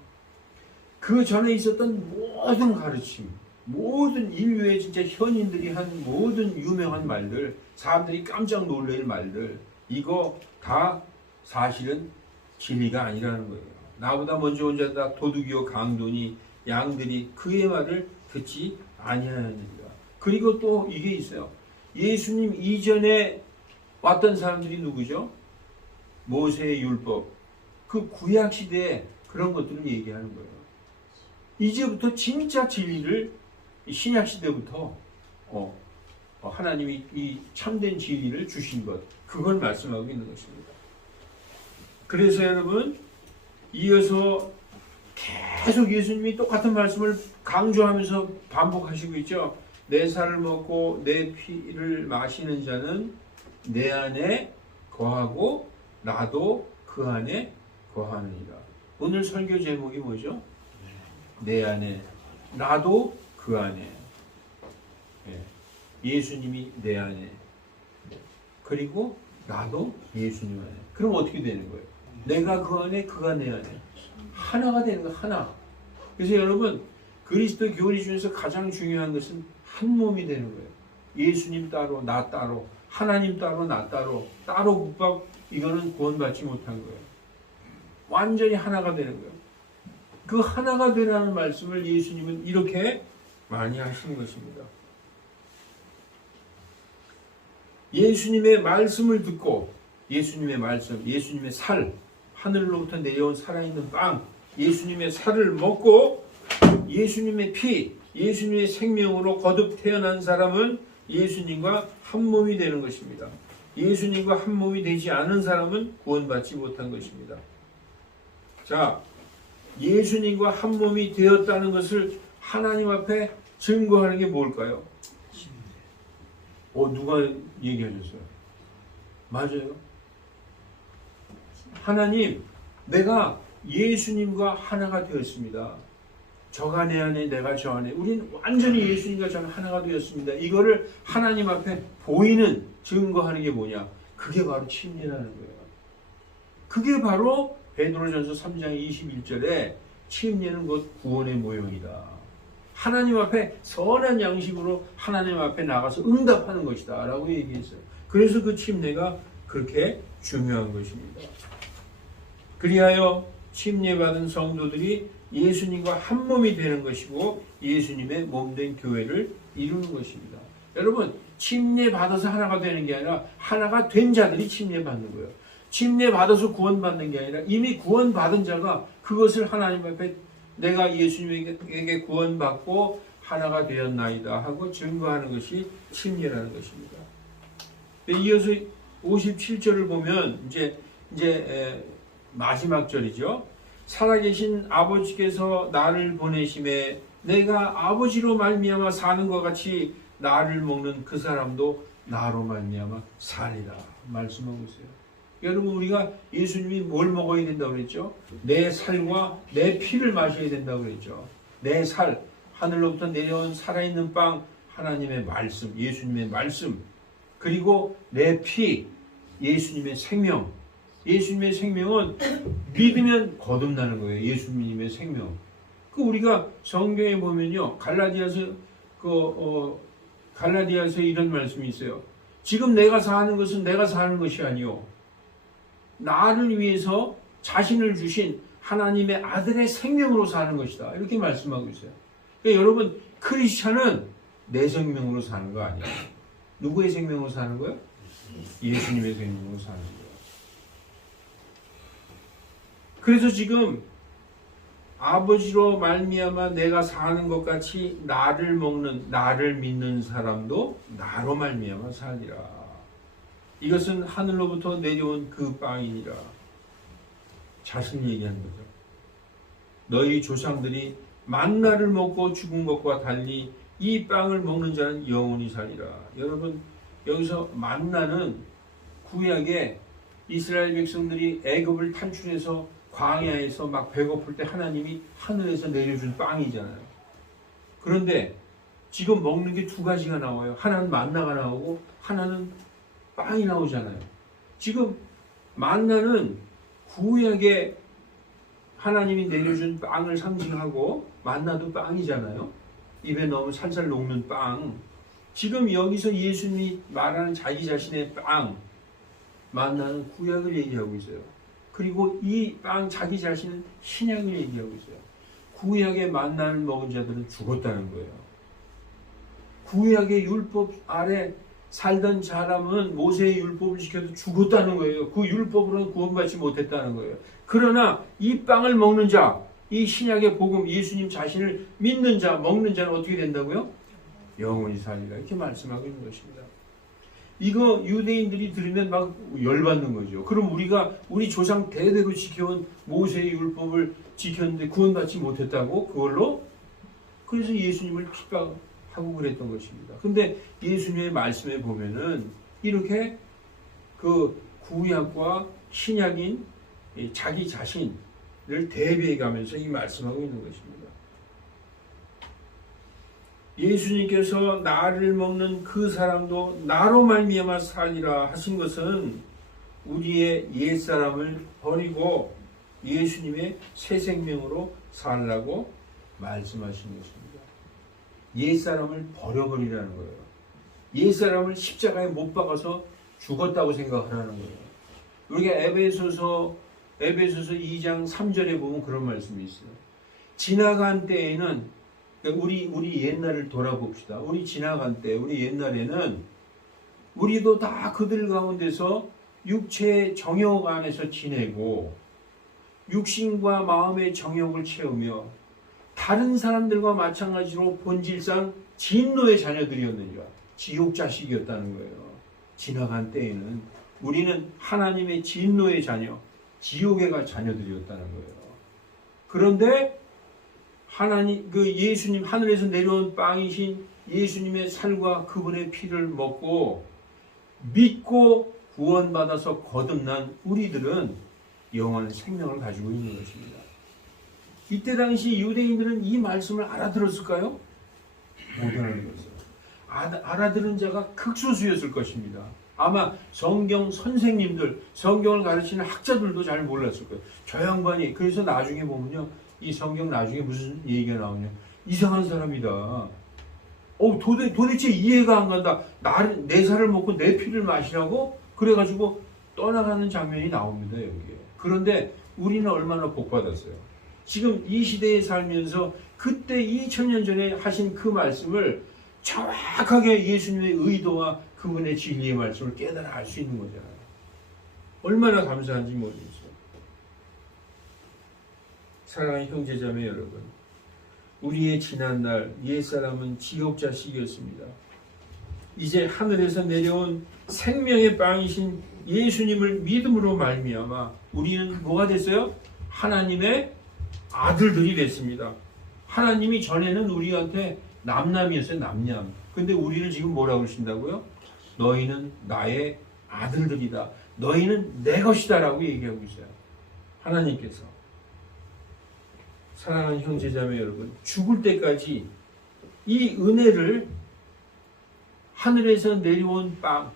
그 전에 있었던 모든 가르침, 모든 인류의 진짜 현인들이 한 모든 유명한 말들, 사람들이 깜짝 놀랄 말들, 이거 다 사실은 진리가 아니라는 거예요. 나보다 먼저 온 자들 다 도둑이요 강도니 양들이 그의 말을 듣지 아니하느니라. 그리고 또 이게 있어요. 예수님 이전에 왔던 사람들이 누구죠? 모세의 율법, 그 구약 시대에 그런 것들을 얘기하는 거예요. 이제부터 진짜 진리를 신약 시대부터 하나님이 이 참된 진리를 주신 것, 그걸 말씀하고 있는 것입니다. 그래서 여러분, 이어서 계속 예수님이 똑같은 말씀을 강조하면서 반복하시고 있죠. 내 살을 먹고 내 피를 마시는 자는 내 안에 거하고 나도 그 안에 거하느니라. 오늘 설교 제목이 뭐죠? 내 안에, 나도 그 안에. 예수님이 내 안에, 그리고 나도 예수님 안에. 그럼 어떻게 되는 거예요? 내가 그 안에, 그가 내 안에. 하나가 되는 거, 하나. 그래서 여러분, 그리스도 교리 중에서 가장 중요한 것은 한 몸이 되는 거예요. 예수님 따로, 나 따로, 하나님 따로, 나 따로, 따로 국밥, 이거는 구원받지 못한 거예요. 완전히 하나가 되는 거예요. 그 하나가 되라는 말씀을 예수님은 이렇게 많이 하시는 것입니다. 예수님의 말씀을 듣고, 예수님의 말씀, 예수님의 살, 하늘로부터 내려온 살아있는 빵, 예수님의 살을 먹고 예수님의 피, 예수님의 생명으로 거듭 태어난 사람은 예수님과 한 몸이 되는 것입니다. 예수님과 한 몸이 되지 않은 사람은 구원받지 못한 것입니다. 자, 예수님과 한 몸이 되었다는 것을 하나님 앞에 증거하는 게 뭘까요? 누가 얘기하셨어요? 맞아요. 하나님, 내가 예수님과 하나가 되었습니다. 저가 내 안에, 내가 저 안에. 우리는 완전히 예수님과 저는 하나가 되었습니다. 이거를 하나님 앞에 보이는, 증거하는 게 뭐냐? 그게 바로 침례라는 거예요. 그게 바로 베드로전서 3장 21절에 침례는 곧 구원의 모형이다. 하나님 앞에 선한 양식으로 하나님 앞에 나가서 응답하는 것이다 라고 얘기했어요. 그래서 그 침례가 그렇게 중요한 것입니다. 그리하여 침례받은 성도들이 예수님과 한 몸이 되는 것이고 예수님의 몸된 교회를 이루는 것입니다. 여러분, 침례받아서 하나가 되는 게 아니라 하나가 된 자들이 침례받는 거예요. 침례받아서 구원받는 게 아니라 이미 구원받은 자가 그것을 하나님 앞에 내가 예수님에게 구원받고 하나가 되었나이다 하고 증거하는 것이 침례라는 것입니다. 이어서 57절을 보면 이제 마지막 절이죠. 살아계신 아버지께서 나를 보내심에 내가 아버지로 말미암아 사는 것 같이 나를 먹는 그 사람도 나로 말미암아 살리라 말씀하고 있어요. 여러분, 우리가 예수님이 뭘 먹어야 된다고 그랬죠? 내 살과 내 피를 마셔야 된다고 그랬죠. 내 살, 하늘로부터 내려온 살아있는 빵, 하나님의 말씀, 예수님의 말씀, 그리고 내 피, 예수님의 생명. 예수님의 생명은 믿으면 거듭나는 거예요. 예수님의 생명. 우리가 성경에 보면요, 갈라디아서 이런 말씀이 있어요. 지금 내가 사는 것은 내가 사는 것이 아니요, 나를 위해서 자신을 주신 하나님의 아들의 생명으로 사는 것이다. 이렇게 말씀하고 있어요. 그러니까 여러분, 크리스찬은 내 생명으로 사는 거 아니야. 누구의 생명으로 사는 거예요? 예수님의 생명으로 사는 거예요. 그래서 지금 아버지로 말미암아 내가 사는 것 같이 나를 먹는, 나를 믿는 사람도 나로 말미암아 살리라. 이것은 하늘로부터 내려온 그 빵이니라. 자신이 얘기하는 거죠. 너희 조상들이 만나를 먹고 죽은 것과 달리 이 빵을 먹는 자는 영원히 살리라. 여러분, 여기서 만나는 구약에 이스라엘 백성들이 애굽을 탈출해서 광야에서 막 배고플 때 하나님이 하늘에서 내려준 빵이잖아요. 그런데 지금 먹는 게 두 가지가 나와요. 하나는 만나가 나오고 하나는 빵이 나오잖아요. 지금 만나는 구약에 하나님이 내려준 빵을 상징하고 만나도 빵이잖아요. 입에 넣으면 살살 녹는 빵. 지금 여기서 예수님이 말하는 자기 자신의 빵, 만나는 구약을 얘기하고 있어요. 그리고 이 빵 자기 자신은 신약을 얘기하고 있어요. 구약의 만나를 먹은 자들은 죽었다는 거예요. 구약의 율법 아래 살던 사람은 모세의 율법을 지켜도 죽었다는 거예요. 그 율법으로는 구원받지 못했다는 거예요. 그러나 이 빵을 먹는 자, 이 신약의 복음, 예수님 자신을 믿는 자, 먹는 자는 어떻게 된다고요? 영원히 살리라. 이렇게 말씀하고 있는 것입니다. 이거 유대인들이 들으면 막 열받는 거죠. 그럼 우리가 우리 조상 대대로 지켜온 모세의 율법을 지켰는데 구원받지 못했다고? 그걸로? 그래서 예수님을 핍박하고 그랬던 것입니다. 근데 예수님의 말씀에 보면은 이렇게 그 구약과 신약인 자기 자신을 대비해 가면서 이 말씀하고 있는 것입니다. 예수님께서 나를 먹는 그 사람도 나로 말미암아 살리라 하신 것은 우리의 옛사람을 버리고 예수님의 새 생명으로 살라고 말씀하신 것입니다. 옛사람을 버려버리라는 거예요. 옛사람을 십자가에 못 박아서 죽었다고 생각하라는 거예요. 우리가 에베소서 2장 3절에 보면 그런 말씀이 있어요. 지나간 때에는 우리 옛날을 돌아봅시다. 우리 지나간 때, 우리 옛날에는 우리도 다 그들 가운데서 육체의 정욕 안에서 지내고 육신과 마음의 정욕을 채우며 다른 사람들과 마찬가지로 본질상 진노의 자녀들이었느니라. 지옥 자식이었다는 거예요. 지나간 때에는 우리는 하나님의 진노의 자녀, 지옥의 자녀들이었다는 거예요. 그런데 하나님, 그 예수님, 하늘에서 내려온 빵이신 예수님의 살과 그분의 피를 먹고 믿고 구원받아서 거듭난 우리들은 영원한 생명을 가지고 있는 것입니다. 이때 당시 유대인들은 이 말씀을 알아들었을까요? 못 알아들었어요. 알아들은 자가 극소수였을 것입니다. 아마 성경 선생님들, 성경을 가르치는 학자들도 잘 몰랐을 거예요. 저 양반이, 그래서 나중에 보면요, 이 성경 나중에 무슨 얘기가 나오냐, 이상한 사람이다. 도대체 이해가 안 간다. 내 살을 먹고 내 피를 마시라고? 그래가지고 떠나가는 장면이 나옵니다, 여기에. 그런데 우리는 얼마나 복받았어요. 지금 이 시대에 살면서 그때 2000년 전에 하신 그 말씀을 정확하게 예수님의 의도와 그분의 진리의 말씀을 깨달아 알 수 있는 거잖아요. 얼마나 감사한지 모르겠어요. 사랑하는 형제자매 여러분, 우리의 지난날 옛사람은 지옥 자식이었습니다. 이제 하늘에서 내려온 생명의 빵이신 예수님을 믿음으로 말미암아 우리는 뭐가 됐어요? 하나님의 아들들이 됐습니다. 하나님이 전에는 우리한테 남남이었어요. 남남. 근데 우리를 지금 뭐라고 그러신다고요? 너희는 나의 아들들이다. 너희는 내 것이다 라고 얘기하고 있어요. 하나님께서. 사랑하는 형제자매 여러분, 죽을 때까지 이 은혜를 하늘에서 내려온 빵,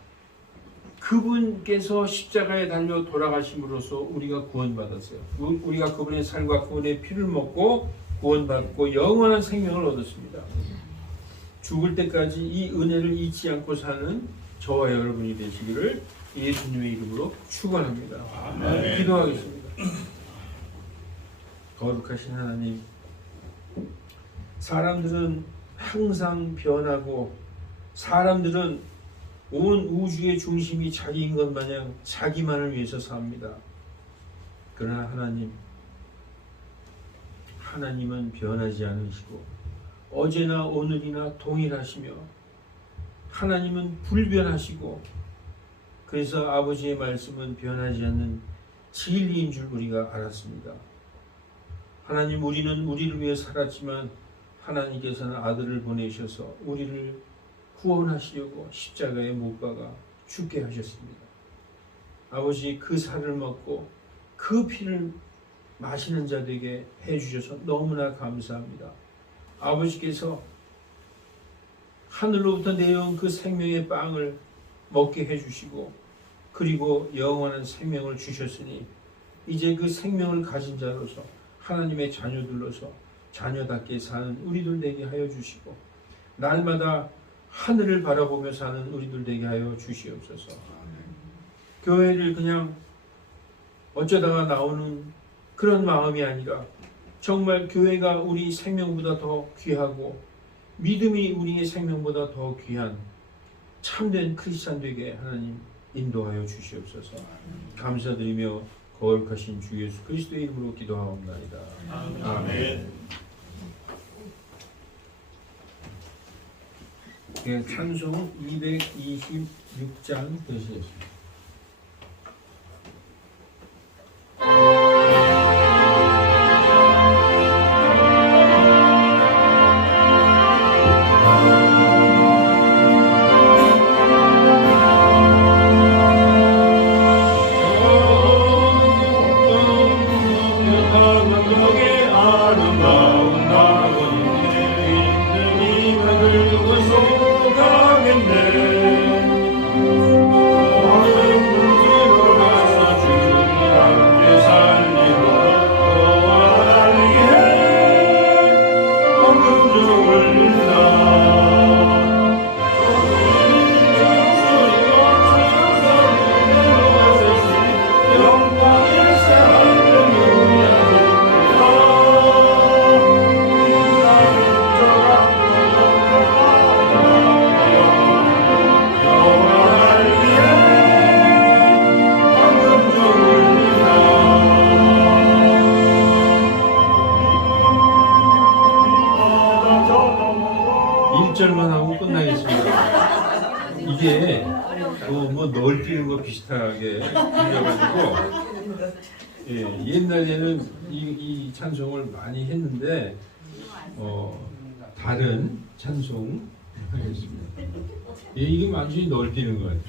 그분께서 십자가에 달려 돌아가심으로써 우리가 구원받았어요. 우리가 그분의 살과 그분의 피를 먹고 구원받고 영원한 생명을 얻었습니다. 죽을 때까지 이 은혜를 잊지 않고 사는 저와 여러분이 되시기를 예수님의 이름으로 축원합니다. 아멘. 기도하겠습니다. 거룩하신 하나님, 사람들은 항상 변하고 사람들은 온 우주의 중심이 자기인 것 마냥 자기만을 위해서 삽니다. 그러나 하나님은 변하지 않으시고 어제나 오늘이나 동일하시며 하나님은 불변하시고, 그래서 아버지의 말씀은 변하지 않는 진리인 줄 우리가 알았습니다. 하나님, 우리는 우리를 위해 살았지만 하나님께서는 아들을 보내셔서 우리를 구원하시려고 십자가에 못 박아 죽게 하셨습니다. 아버지, 그 살을 먹고 그 피를 마시는 자들에게 해주셔서 너무나 감사합니다. 아버지께서 하늘로부터 내려온 그 생명의 빵을 먹게 해주시고 그리고 영원한 생명을 주셨으니 이제 그 생명을 가진 자로서 하나님의 자녀들로서 자녀답게 사는 우리들 되게 하여 주시고 날마다 하늘을 바라보며 사는 우리들 되게 하여 주시옵소서. 교회를 그냥 어쩌다가 나오는 그런 마음이 아니라 정말 교회가 우리 생명보다 더 귀하고 믿음이 우리의 생명보다 더 귀한 참된 크리스찬 되게 하나님 인도하여 주시옵소서. 감사드리며 거룩하신 주 예수 그리스도의 이름으로 기도하옵나이다. 아멘. 예, 찬송 226장 되시겠습니다. 이게 뭐 넓히는 거 비슷하게 들려가지고 옛날에는 이 찬송을 많이 했는데 다른 찬송 하겠습니다. 이게 완전히 넓히는 거예요.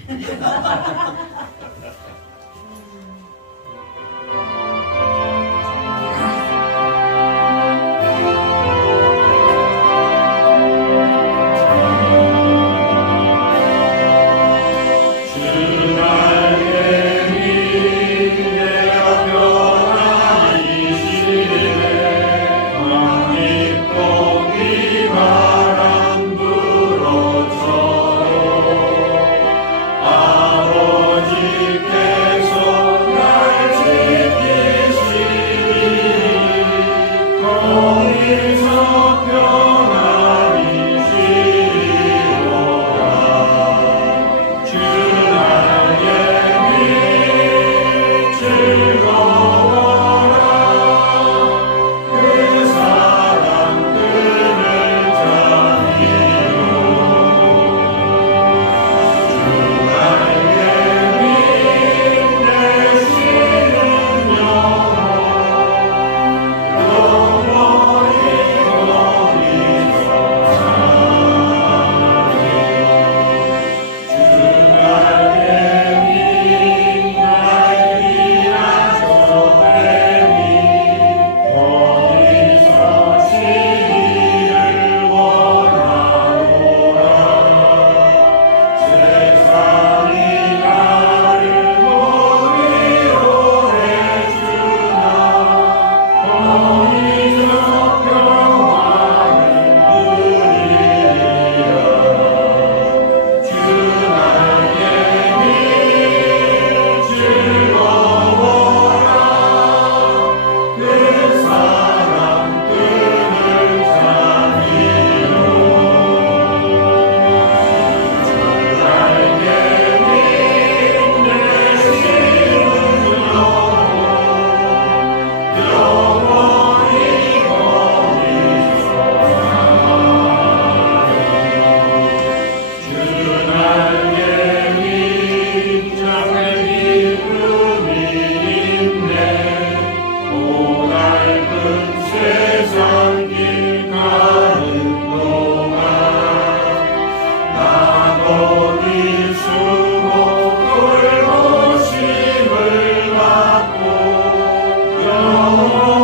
오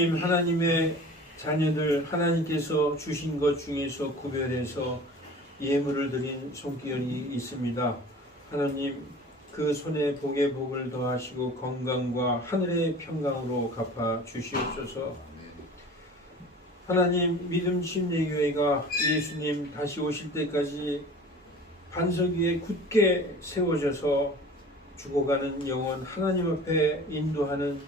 하나님, 하나님의 자녀들, 하나님께서 주신 것 중에서 구별해서 예물을 드린 손길이 있습니다. 하나님, 그 손에 복에 복을 더하시고 건강과 하늘의 평강으로 갚아 주시옵소서. 하나님, 믿음 침례교회가 예수님 다시 오실 때까지 반석 위에 굳게 세워져서 죽어가는 영혼 하나님 앞에 인도하는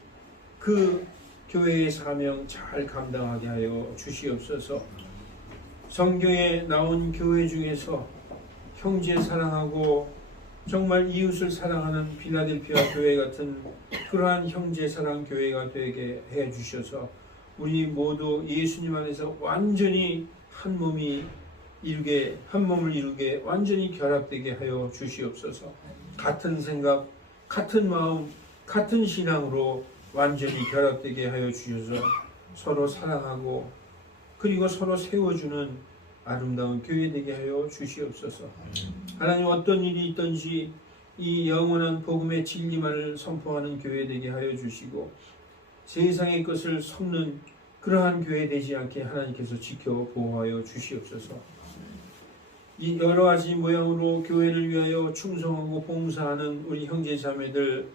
그 교회의 사명 잘 감당하게 하여 주시옵소서. 성경에 나온 교회 중에서 형제 사랑하고 정말 이웃을 사랑하는 필라델피아 교회 같은 그러한 형제 사랑 교회가 되게 해 주셔서 우리 모두 예수님 안에서 완전히 한 몸을 이루게 완전히 결합되게 하여 주시옵소서. 같은 생각, 같은 마음, 같은 신앙으로 완전히 결합되게 하여 주셔서 서로 사랑하고 그리고 서로 세워주는 아름다운 교회 되게 하여 주시옵소서. 하나님, 어떤 일이 있든지 이 영원한 복음의 진리만을 선포하는 교회 되게 하여 주시고 세상의 것을 섞는 그러한 교회 되지 않게 하나님께서 지켜 보호하여 주시옵소서. 이 여러 가지 모양으로 교회를 위하여 충성하고 봉사하는 우리 형제 자매들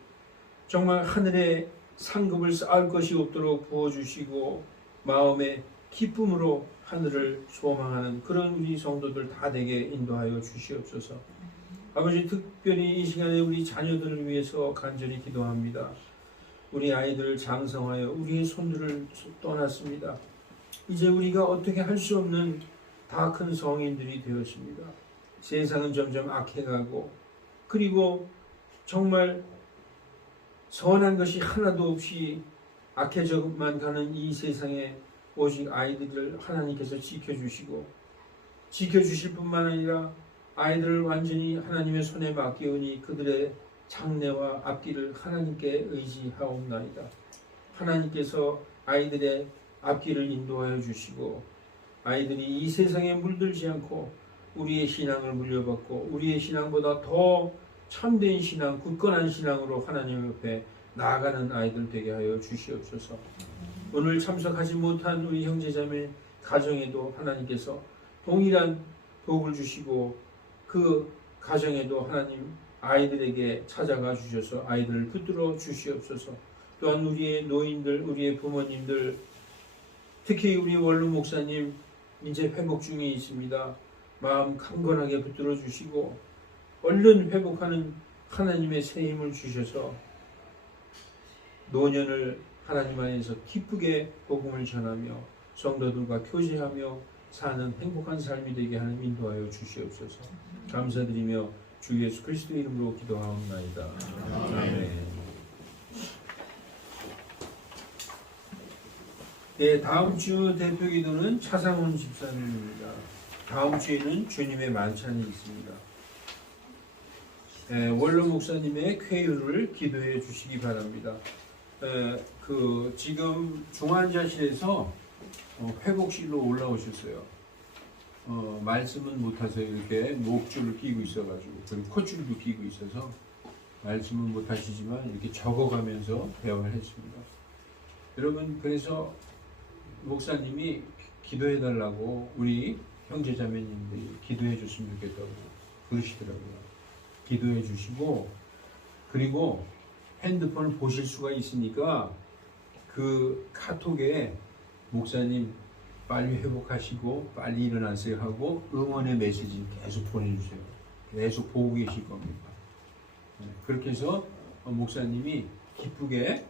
정말 하늘의 상급을 쌓을 것이 없도록 부어주시고 마음의 기쁨으로 하늘을 소망하는 그런 우리 성도들 다 되게 인도하여 주시옵소서. 아버지, 특별히 이 시간에 우리 자녀들을 위해서 간절히 기도합니다. 우리 아이들을 장성하여 우리의 손들을 떠났습니다. 이제 우리가 어떻게 할 수 없는 다 큰 성인들이 되었습니다. 세상은 점점 악해가고 그리고 정말 선한 것이 하나도 없이 악해져만 가는 이 세상에 오직 아이들을 하나님께서 지켜주시고 지켜주실 뿐만 아니라 아이들을 완전히 하나님의 손에 맡기오니 그들의 장래와 앞길을 하나님께 의지하옵나이다. 하나님께서 아이들의 앞길을 인도하여 주시고 아이들이 이 세상에 물들지 않고 우리의 신앙을 물려받고 우리의 신앙보다 더 참된 신앙, 굳건한 신앙으로 하나님 옆에 나아가는 아이들 되게 하여 주시옵소서. 오늘 참석하지 못한 우리 형제자매 가정에도 하나님께서 동일한 복을 주시고 그 가정에도 하나님 아이들에게 찾아가 주셔서 아이들을 붙들어 주시옵소서. 또한 우리의 노인들, 우리의 부모님들, 특히 우리 원룸 목사님 이제 회복 중에 있습니다. 마음 강건하게 붙들어 주시고 얼른 회복하는 하나님의 새 힘을 주셔서 노년을 하나님 안에서 기쁘게 복음을 전하며 성도들과 교제하며 사는 행복한 삶이 되게 하는 인도하여 주시옵소서. 감사드리며 주 예수 그리스도 이름으로 기도하옵나이다. 아멘. 네, 다음 주 대표 기도는 차상훈 집사님입니다. 다음 주에는 주님의 만찬이 있습니다. 원로 목사님의 쾌유를 기도해 주시기 바랍니다. 지금 중환자실에서 회복실로 올라오셨어요. 말씀은 못하세요. 이렇게 목줄을 끼고 있어가지고 그리고 콧줄도 끼고 있어서 말씀은 못하시지만 이렇게 적어가면서 대화를 했습니다. 여러분, 그래서 목사님이 기도해달라고 우리 형제자매님들이 기도해 줬으면 좋겠다고 그러시더라고요. 기도해 주시고 그리고 핸드폰을 보실 수가 있으니까 그 카톡에 목사님 빨리 회복하시고 빨리 일어나세요 하고 응원의 메시지 계속 보내주세요. 계속 보고 계실 겁니다. 그렇게 해서 목사님이 기쁘게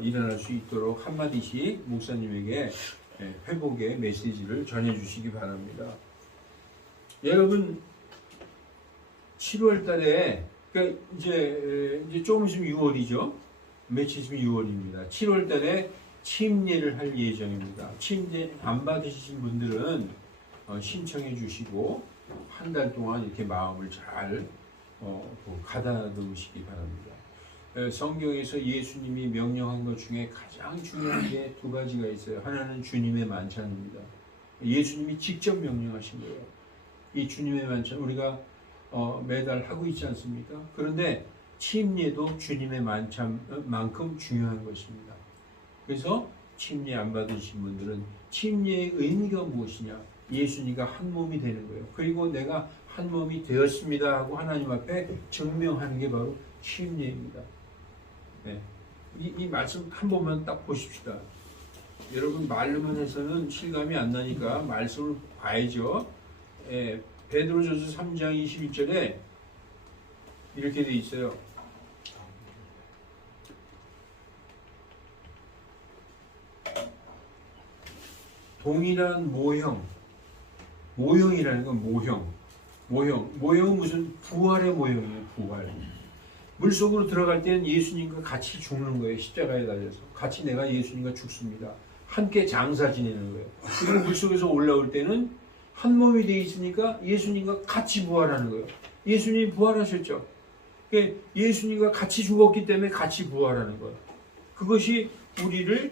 일어날 수 있도록 한마디씩 목사님에게 회복의 메시지를 전해주시기 바랍니다. 여러분, 7월 달에 그러니까 이제 조금 있으면 6월이죠. 며칠 있으면 6월입니다. 7월 달에 침례를 할 예정입니다. 침례 안 받으신 분들은 신청해 주시고 한 달 동안 이렇게 마음을 잘 가다듬으시기 바랍니다. 성경에서 예수님이 명령한 것 중에 가장 중요한 게 두 가지가 있어요. 하나는 주님의 만찬입니다. 예수님이 직접 명령하신 거예요. 이 주님의 만찬 우리가 매달 하고 있지 않습니까? 그런데 침례도 주님의 만찬만큼 중요한 것입니다. 그래서 침례 안 받으신 분들은 침례의 의미가 무엇이냐? 예수님과 한 몸이 되는 거예요. 그리고 내가 한 몸이 되었습니다 하고 하나님 앞에 증명하는 게 바로 침례입니다. 네. 이 말씀 한 번만 딱 보십시다. 여러분 말로만 해서는 실감이 안 나니까 말씀을 봐야죠. 예, 베드로전서 3장 21절에 이렇게 돼 있어요. 동일한 모형이라는 건 모형은 무슨 부활의 모형이에요. 부활. 물속으로 들어갈 때는 예수님과 같이 죽는 거예요. 십자가에 달려서 같이 내가 예수님과 죽습니다. 함께 장사 지내는 거예요. 그리고 물속에서 올라올 때는 한 몸이 되어 있으니까 예수님과 같이 부활하는 거예요. 예수님이 부활하셨죠. 그러니까 예수님과 같이 죽었기 때문에 같이 부활하는 거예요. 그것이 우리를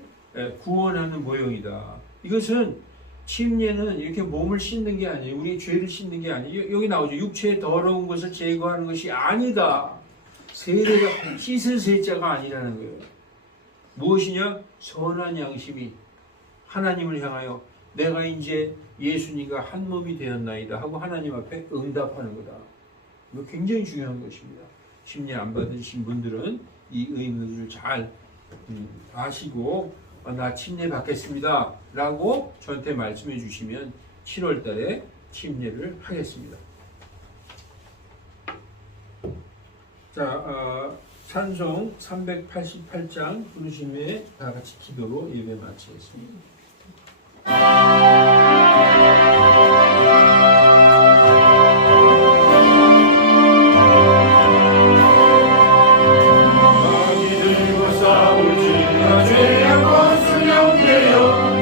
구원하는 모형이다. 이것은 침례는 이렇게 몸을 씻는 게 아니에요. 우리의 죄를 씻는 게 아니에요. 여기 나오죠. 육체의 더러운 것을 제거하는 것이 아니다. 세례가 씻을 세자가 아니라는 거예요. 무엇이냐? 선한 양심이 하나님을 향하여 내가 이제 예수님과 한 몸이 되었나이다 하고 하나님 앞에 응답하는 거다. 이거 굉장히 중요한 것입니다. 침례 안 받으신 분들은 이 의무를 잘 아시고 나 침례 받겠습니다 라고 저한테 말씀해 주시면 7월 달에 침례를 하겠습니다. 자, 찬송 388장 부르신 후에 다 같이 기도로 예배 마치겠습니다.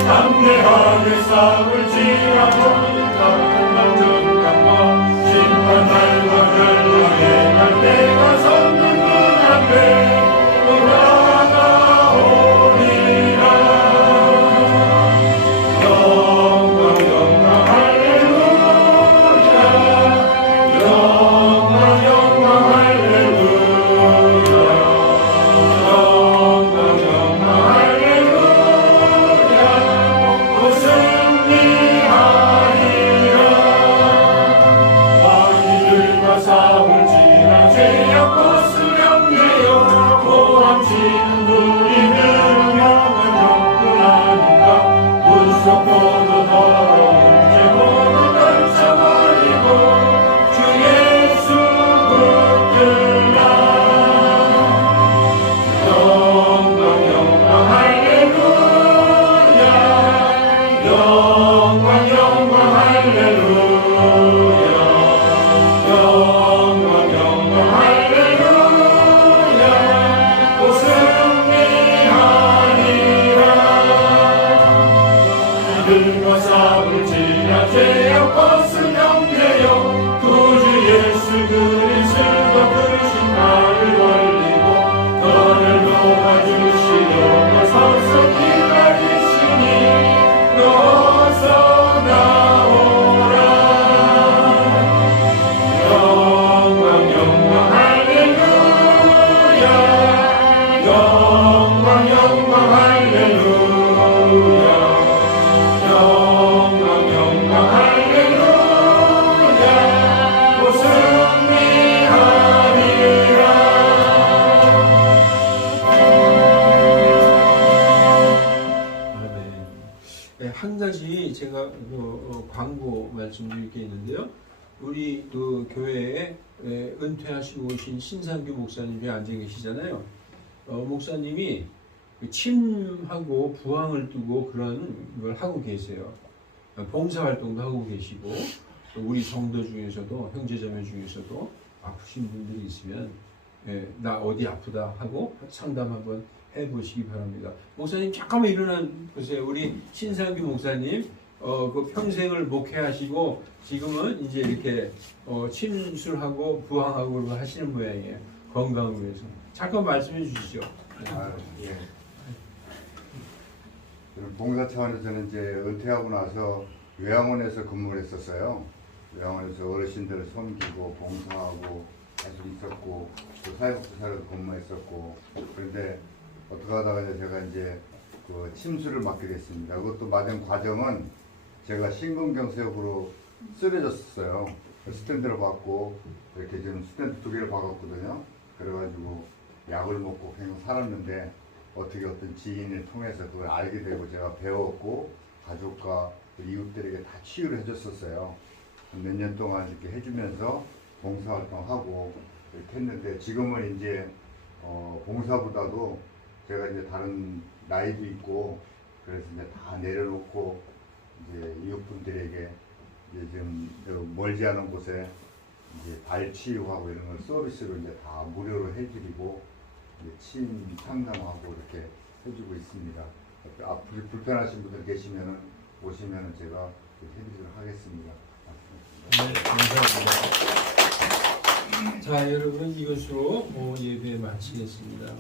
담대하게 싸울 지라도 같은 감정과 심판날과 결론의 날 내가 섰는 그 앞에 돌아가오리라. 영광 영광 할렐루야. 영광 영광 할렐루야. 영광 영광 할렐루야. 승리하리라. 마귀들과 싸울지라 죄악고 수령되어 고함치는 우리는 영은 영원하니까 무섭고도 더러운 죄 모두 떨쳐버리고 주 예수 붙들라. 영광 영광 할렐루야. 영광 영광 할렐루야. 영광 영광 할렐루야. 또 승리하리라. 이들과 싸울지라 죄악 벗은 형제여 구주 예수 그리스도 크신 나를 벌리고 너를 도와주시려고 서서 기다리시니 어서 나오라. 영광 영광 할렐루야. 영광 영광 할렐루야. 영광 영광 할렐루야. 또 승리하리라. 네, 한 가지 제가 광고 말씀드릴 게 있는데요. 우리 그 교회에 은퇴하시고 오신 신상규 목사님이 앉아 계시잖아요. 목사님이 침하고 부항을 두고 그런 걸 하고 계세요. 봉사활동도 하고 계시고 또 우리 성도 중에서도 형제자매 중에서도 아프신 분들이 있으면 나 어디 아프다 하고 상담 한번 해보시기 바랍니다. 목사님 잠깐만 일어나 보세요. 우리 신상규 목사님 그 평생을 목회하시고 지금은 이제 이렇게 침술하고 부항하고 하시는 모양이에요. 건강을 위해서. 잠깐 말씀해 주시죠. 예. 저는 봉사 차원에서 저는 이제 은퇴하고 나서 요양원에서 근무를 했었어요. 요양원에서 어르신들을 섬기고 봉사하고 할 수 있었고 또 사회복지사로도 근무했었고 그런데 어떻게 하다가 제가 이제 그 침수를 맡게 됐습니다. 그것도 맞은 과정은 제가 심근경색으로 쓰러졌었어요. 스탠드를 받고 이렇게 지금 스탠드 2개를 박았거든요. 그래가지고 약을 먹고 계속 살았는데 어떻게 어떤 지인을 통해서 그걸 알게 되고 제가 배웠고 가족과 이웃들에게 다 치유를 해줬었어요. 몇 년 동안 이렇게 해주면서 봉사활동하고 이렇게 했는데 지금은 이제 봉사보다도 제가 이제 다른 나이도 있고 그래서 이제 다 내려놓고 이제 이웃분들에게 이제 좀 멀지 않은 곳에 이제 발 치유하고 이런 걸 서비스로 이제 다 무료로 해드리고 이제 침 상담하고 이렇게 해주고 있습니다. 앞으로 불편하신 분들 계시면은 오시면은 제가 해드리도록 하겠습니다. 네, 감사합니다. 자, 여러분 이것으로 예배 마치겠습니다.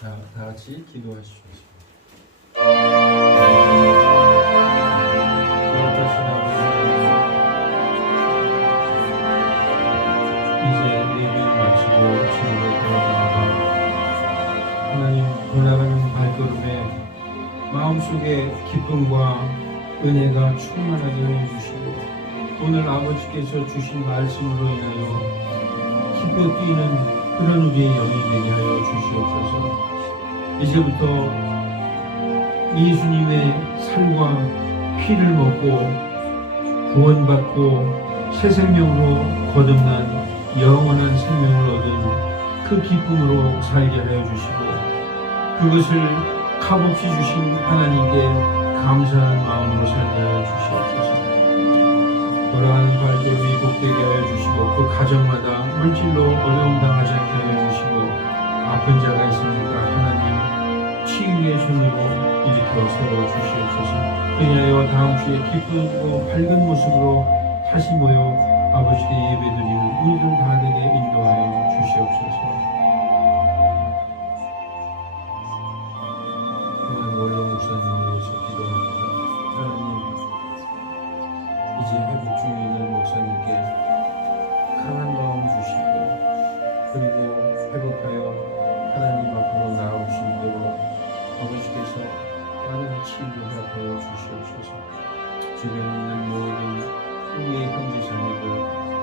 자, 다 같이 기도하시죠. 이제 예배를 마치고 집으로 돌아갑니다. 하나님, 돌아가는 발걸음에 마음속에 기쁨과 은혜가 충만하게 해주시고 오늘 아버지께서 주신 말씀으로 인하여 기뻐 뛰는 그런 우리의 영이 되게 하여 주시옵소서. 이제부터 예수님의 살과 피를 먹고 구원받고 새 생명으로 거듭난 영원한 생명을 얻은 그 기쁨으로 살게 하여 주시고 그것을 값없이 주신 하나님께 감사한 마음으로 살게 하여 주시옵소서. 돌아가는 발걸음이 복되게 하여 주시고 그 가정마다 물질로 어려움 당하지 않게 하여 주시고 아픈 자가 있습니까? 하나님 치유의 손으로 일으켜 세워 주시옵소서. 그리하여 다음 주에 기쁘고 밝은 모습으로 다시 모여 아버지께 예배드리는 우리들 다 되게 인도하여 주시옵소서. 원로 목사님을 위해서 기도합니다. 하나님, 이제 회복 중에 있는 목사님께 강한 마음 주시고 그리고 회복하여 하나님 앞으로 나아올 수 있도록 아버지께서 빠른 치유를 허락하여 주시옵소서. 주변에 있는 모든 우리의 형제 자매들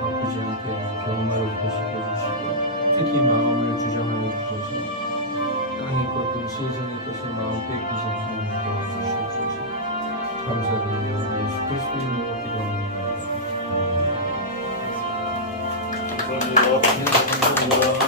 아프지 않게 병마로부터 지켜주시고 특히 마음을 주장하여 주셔서 땅의 것들, 세상의 것을 마음 뺏기지 않게 하여 주시옵소서. 감사드리며 예수 그리스도의 이름으로 기도합니다. 감사합니다.